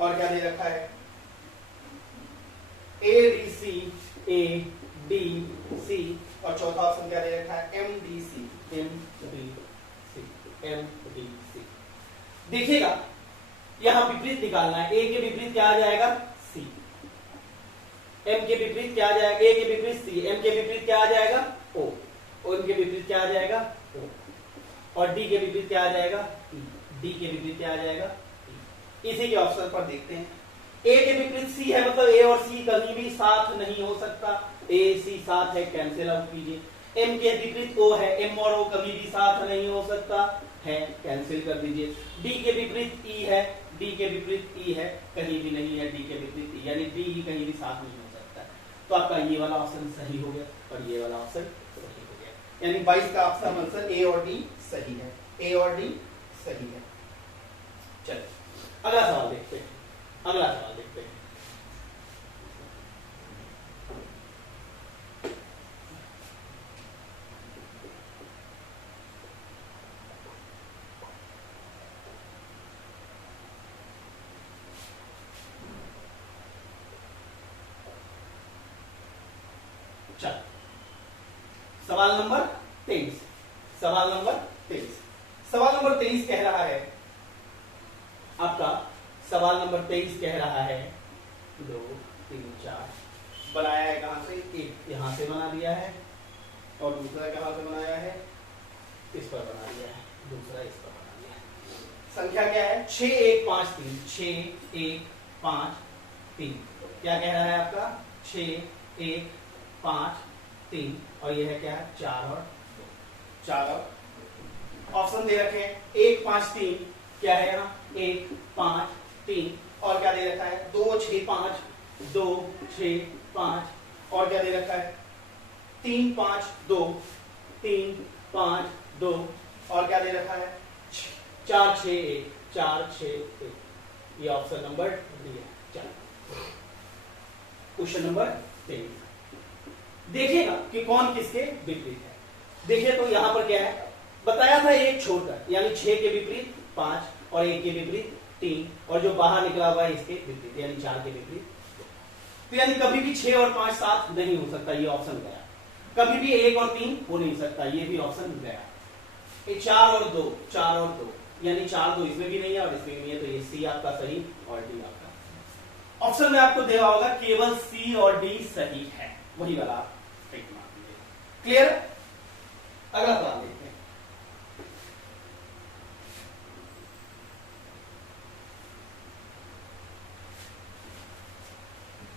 और क्या दे रखा है A D C, A D C, और चौथा ऑप्शन क्या दे रखा है M D C, M D C, M D C. देखिएगा यहां विपरीत निकालना है, ए के विपरीत क्या आ जाएगा सी, एम के विपरीत क्या आ जाएगा, ए के विपरीत सी, एम के विपरीत क्या आ जाएगा ओ, एम के विपरीत क्या आ जाएगा ओ, और डी के विपरीत क्या आ जाएगा ई, डी के विपरीत क्या आ जाएगा ई। इसी के ऑप्शन पर देखते हैं, ए के विपरीत सी है मतलब ए और सी कभी भी साथ नहीं हो सकता, ए सी साथ है कैंसिल आउट कीजिए, एम के विपरीत ओ है, एम और ओ कभी भी साथ नहीं हो सकता है, कैंसिल कर दीजिए, डी के विपरीत ई है, डी के विपरीत ई है, कहीं भी नहीं है डी के विपरीत ई, यानी डी ही कहीं भी साथ नहीं हो सकता, तो आपका ये वाला ऑप्शन सही हो गया और ये वाला ऑप्शन सही हो गया, यानी 22 का ऑप्शन आंसर ए और डी सही है, ए और डी सही है। चलिए अगला सवाल देखते हैं, अगला सवाल देखते हैं, चल, सवाल नंबर 23। सवाल नंबर 23, सवाल नंबर 23 कह रहा है आपका, सवाल नंबर 23 कह रहा है 2 3 4 बनाया है कहां से, एक यहां से बना दिया है और दूसरा कहां से बनाया है, इस पर बना दिया है, दूसरा इस पर बना दिया है। संख्या क्या है 6 1 5 3, 6 1 5 3। क्या कह रहा है आपका 6 1 5 3 और यह है क्या है 4 और 2, 4 और ऑप्शन दे रखे हैं 1 5 3, क्या है यहाँ 1 5 3 और क्या दे रखा है 2 6 5, 2 6 5 और क्या दे रखा है 3 5 2, 3 5 2 और क्या दे रखा है 4 6 1, 4 6 1। ये ऑप्शन नंबर डी है। चलो क्वेश्चन नंबर 23, देखिएगा कि कौन किसके विपरीत है। देखिए तो यहां पर क्या है बताया था, एक छोड़कर यानी 6 के विपरीत 5 और 1 के विपरीत 3 और जो बाहर निकला हुआ है इसके विपरीत यानी 4 के विपरीत। तो यानी कभी भी 6 और 5 साथ नहीं हो सकता, ये ऑप्शन गया। कभी भी 1 और 3 हो नहीं सकता, ये भी ऑप्शन गया। ये 4 और 2, 4 और 2 यानी 4 2 इसमें भी नहीं है और इसमें भी नहीं है, तो ये सी आपका सही और डी आपका। ऑप्शन में आपको दिया होगा केवल सी और डी सही है, वही वाला आप टिक मार दीजिए। क्लियर? अगला सवाल देखते हैं।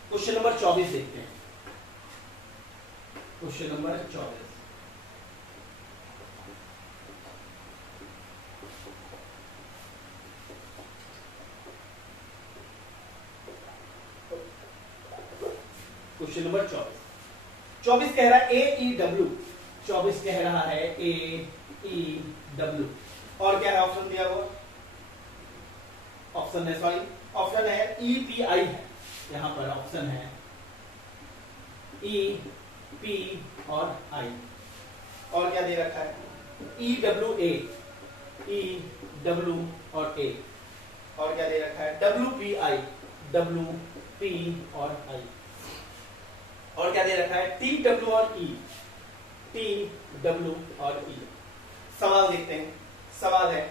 क्वेश्चन नंबर 24 देखते हैं। क्वेश्चन नंबर 24, क्वेश्चन नंबर 24 कह रहा है ए ई डब्ल्यू। 24 कह रहा है ए ई डब्ल्यू और क्या है ऑप्शन दिया हुआ, ऑप्शन है सॉरी ऑप्शन है ई पी आई है, यहां पर ऑप्शन है ई पी और आई और क्या दे रखा है E W A, E W और ए और क्या दे रखा है W P I, W P और आई और क्या दे रखा है टी डब्ल्यू और ई, टी डब्ल्यू और ई। सवाल देखते हैं, सवाल है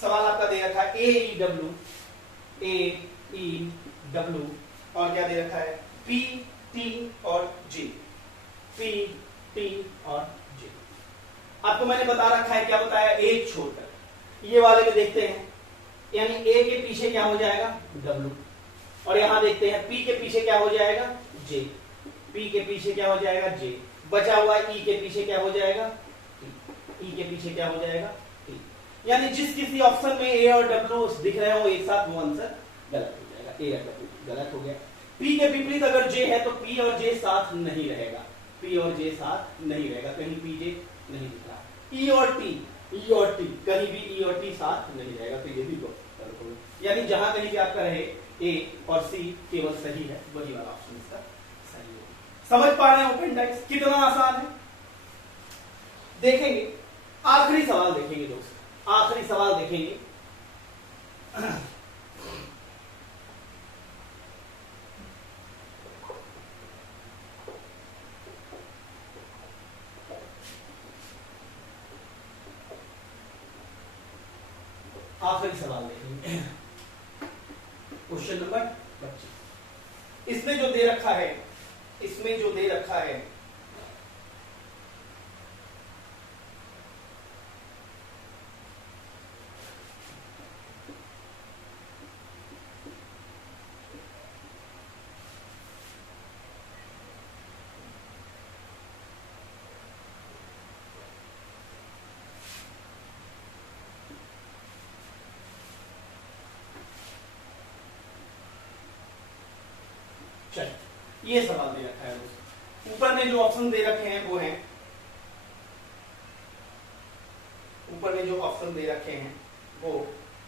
सवाल आपका दे रखा है ए ई डब्ल्यू, ए ई डब्ल्यू और क्या दे रखा है पी टी और जी, पी टी और जी। आपको मैंने बता रखा है, क्या बताया, एक छोड़कर ये वाले में देखते हैं, यानी ए के पीछे क्या हो जाएगा डब्ल्यू और यहां देखते हैं पी के पीछे क्या हो जाएगा जे, पी के पीछे क्या हो जाएगा जे, बचा हुआ ई के पीछे क्या हो जाएगा टी, ई के पीछे क्या हो जाएगा टी। यानी जिस किसी ऑप्शन में ए और डब्ल्यू दिख रहे हो एक साथ, वो आंसर गलत हो जाएगा, ए और डब्ल्यू गलत हो गया। पी के विपरीत अगर जे है तो पी और जे साथ नहीं रहेगा, पी और जे साथ नहीं रहेगा, कहीं पी जे नहीं दिख रहा। ई और टी, ई और टी कहीं भी ई और टी साथ नहीं रहेगा, तो ये भी गलत होगा। यानी जहां कहीं भी आपका रहे ए और सी केवल सही है, वही वाला ऑप्शन इसका सही होगा। समझ पा रहे हैं ओपन डाइस कितना आसान है? देखेंगे आखिरी सवाल, देखेंगे दोस्त आखिरी सवाल देखेंगे। आखिरी सवाल देखेंगे क्वेश्चन नंबर 25। इसमें जो दे रखा है, इसमें जो दे रखा है ये सवाल दे रखा है दोस्तों। ऊपर में जो ऑप्शन दे रखे हैं वो है, ऊपर में जो ऑप्शन दे रखे हैं वो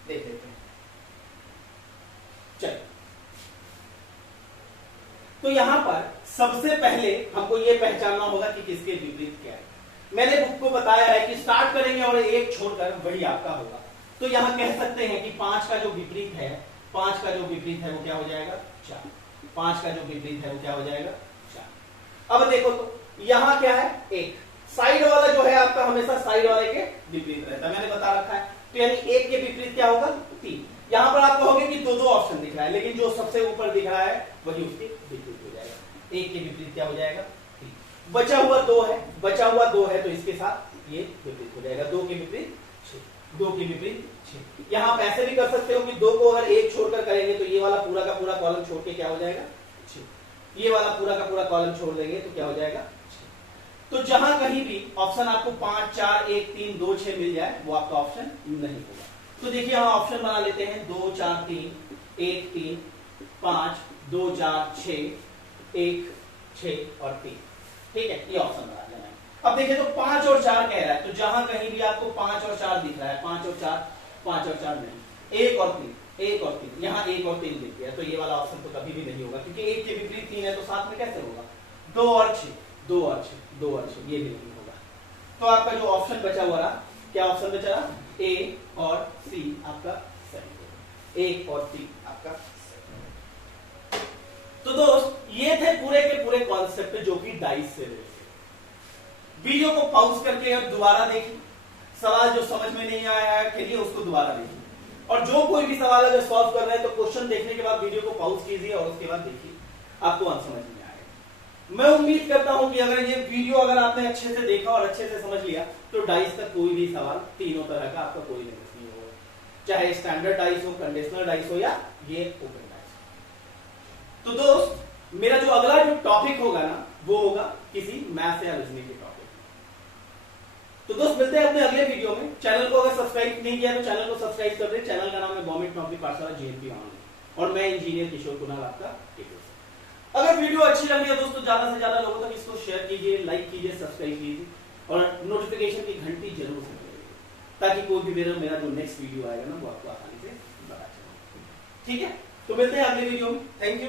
देख लेते हैं। चलिए तो यहां पर सबसे पहले हमको ये पहचानना होगा कि किसके विपरीत क्या है। मैंने बुक को बताया है कि स्टार्ट करेंगे और एक छोड़कर वही आपका होगा। तो यहां कह सकते हैं कि 5 का जो विपरीत है, 5 का जो विपरीत है वो क्या हो जाएगा 4। 5 का जो विपरीत है वो क्या हो जाएगा 4। अब देखो तो यहां क्या है 1, साइड वाला जो है आपका हमेशा साइड वाले के विपरीत रहता है, मैंने बता रखा है। तो यानी 1 के विपरीत क्या होगा 3। यहां पर आप कहोगे कि दो ऑप्शन दिख रहा है, लेकिन जो सबसे ऊपर दिख रहा है वही उसके विपरीत हो जाएगा। 1 के विपरीत क्या हो जाएगा 3। बचा हुआ 2 है, बचा हुआ 2 है तो इसके साथ ये विपरीत हो जाएगा। 2 के विपरीत 6, 2 के विपरीत 6। यहां आप ऐसे भी कर सकते हो कि 2 को अगर 1 छोड़कर करेंगे तो ये वाला पूरा का पूरा कॉलम छोड़ के क्या हो जाएगा 6, ये वाला पूरा का पूरा कॉलम छोड़ देंगे तो क्या हो जाएगा 6। तो जहां कहीं भी ऑप्शन आपको 5, 4, 1, 3, 2, 6 मिल जाए वो आपका ऑप्शन नहीं होगा। तो देखिए हम ऑप्शन बना लेते हैं 2, 4, 3, 1, 3, 5, 2, 4, 6, 1, 6 और 3। ठीक है, ये ऑप्शन बना लेना है। अब देखिए तो 5 और 4 कह रहा है, तो जहां कहीं भी आपको 5 और 4 दिख रहा है, 5 और 4, 5 और 4 नहीं, 1 और 3, 1 और 3, यहाँ 1 और 3 दिख गया, तो ये वाला ऑप्शन तो कभी भी नहीं होगा, क्योंकि 1 के विपरीत 3 है तो साथ में कैसे होगा 2 और 6, 2 और 6, 2 और 6, ये भी नहीं होगा। तो आपका जो ऑप्शन बचा हुआ रहा, क्या ऑप्शन बचा रहा, ए और सी आपका सही, 1 और 3 आपका सही। तो दोस्त ये थे पूरे के पूरे कॉन्सेप्ट जो कि डाइस से रिलेटेड। वीडियो को पॉज करके और दोबारा देखिए, सवाल जो समझ में नहीं आया है के लिए उसको दोबारा देखिए, और जो कोई भी सवाल अगर सॉल्व कर रहे हैं तो क्वेश्चन देखने के बाद वीडियो को पॉज कीजिए और उसके बाद देखिए, आपको आंसर समझ में आएगा। मैं उम्मीद करता हूं कि अगर ये वीडियो अगर आपने अच्छे से देखा और अच्छे से समझ लिया तो डाइस का कोई भी सवाल तीनों तरह का आपका कोई नहीं होगा, चाहे स्टैंडर्ड डाइस हो, कंडीशनल डाइस हो या ये ओपन डाइस। तो दोस्त मेरा जो अगला जो टॉपिक होगा ना वो होगा किसी मैथ या रीजनिंग के टॉपिक। तो दोस्त मिलते हैं अपने अगले वीडियो में। चैनल को अगर सब्सक्राइब नहीं किया तो चैनल को सब्सक्राइब कर दें। चैनल का नाम है गवर्नमेंट नौकरी पाठशाला JNP ऑनलाइन और मैं इंजीनियर किशोर कुणाल आपका। अगर वीडियो अच्छी लगी है दोस्तों ज्यादा से ज्यादा लोगों तक इसको शेयर कीजिए, लाइक कीजिए, सब्सक्राइब कीजिए और नोटिफिकेशन की घंटी जरूर से बजाइए, ताकि कोई भी मेरा जो नेक्स्ट वीडियो आएगा ना वो आपको आसानी से पता चले। ठीक है, तो मिलते हैं अगले वीडियो में। Thank you.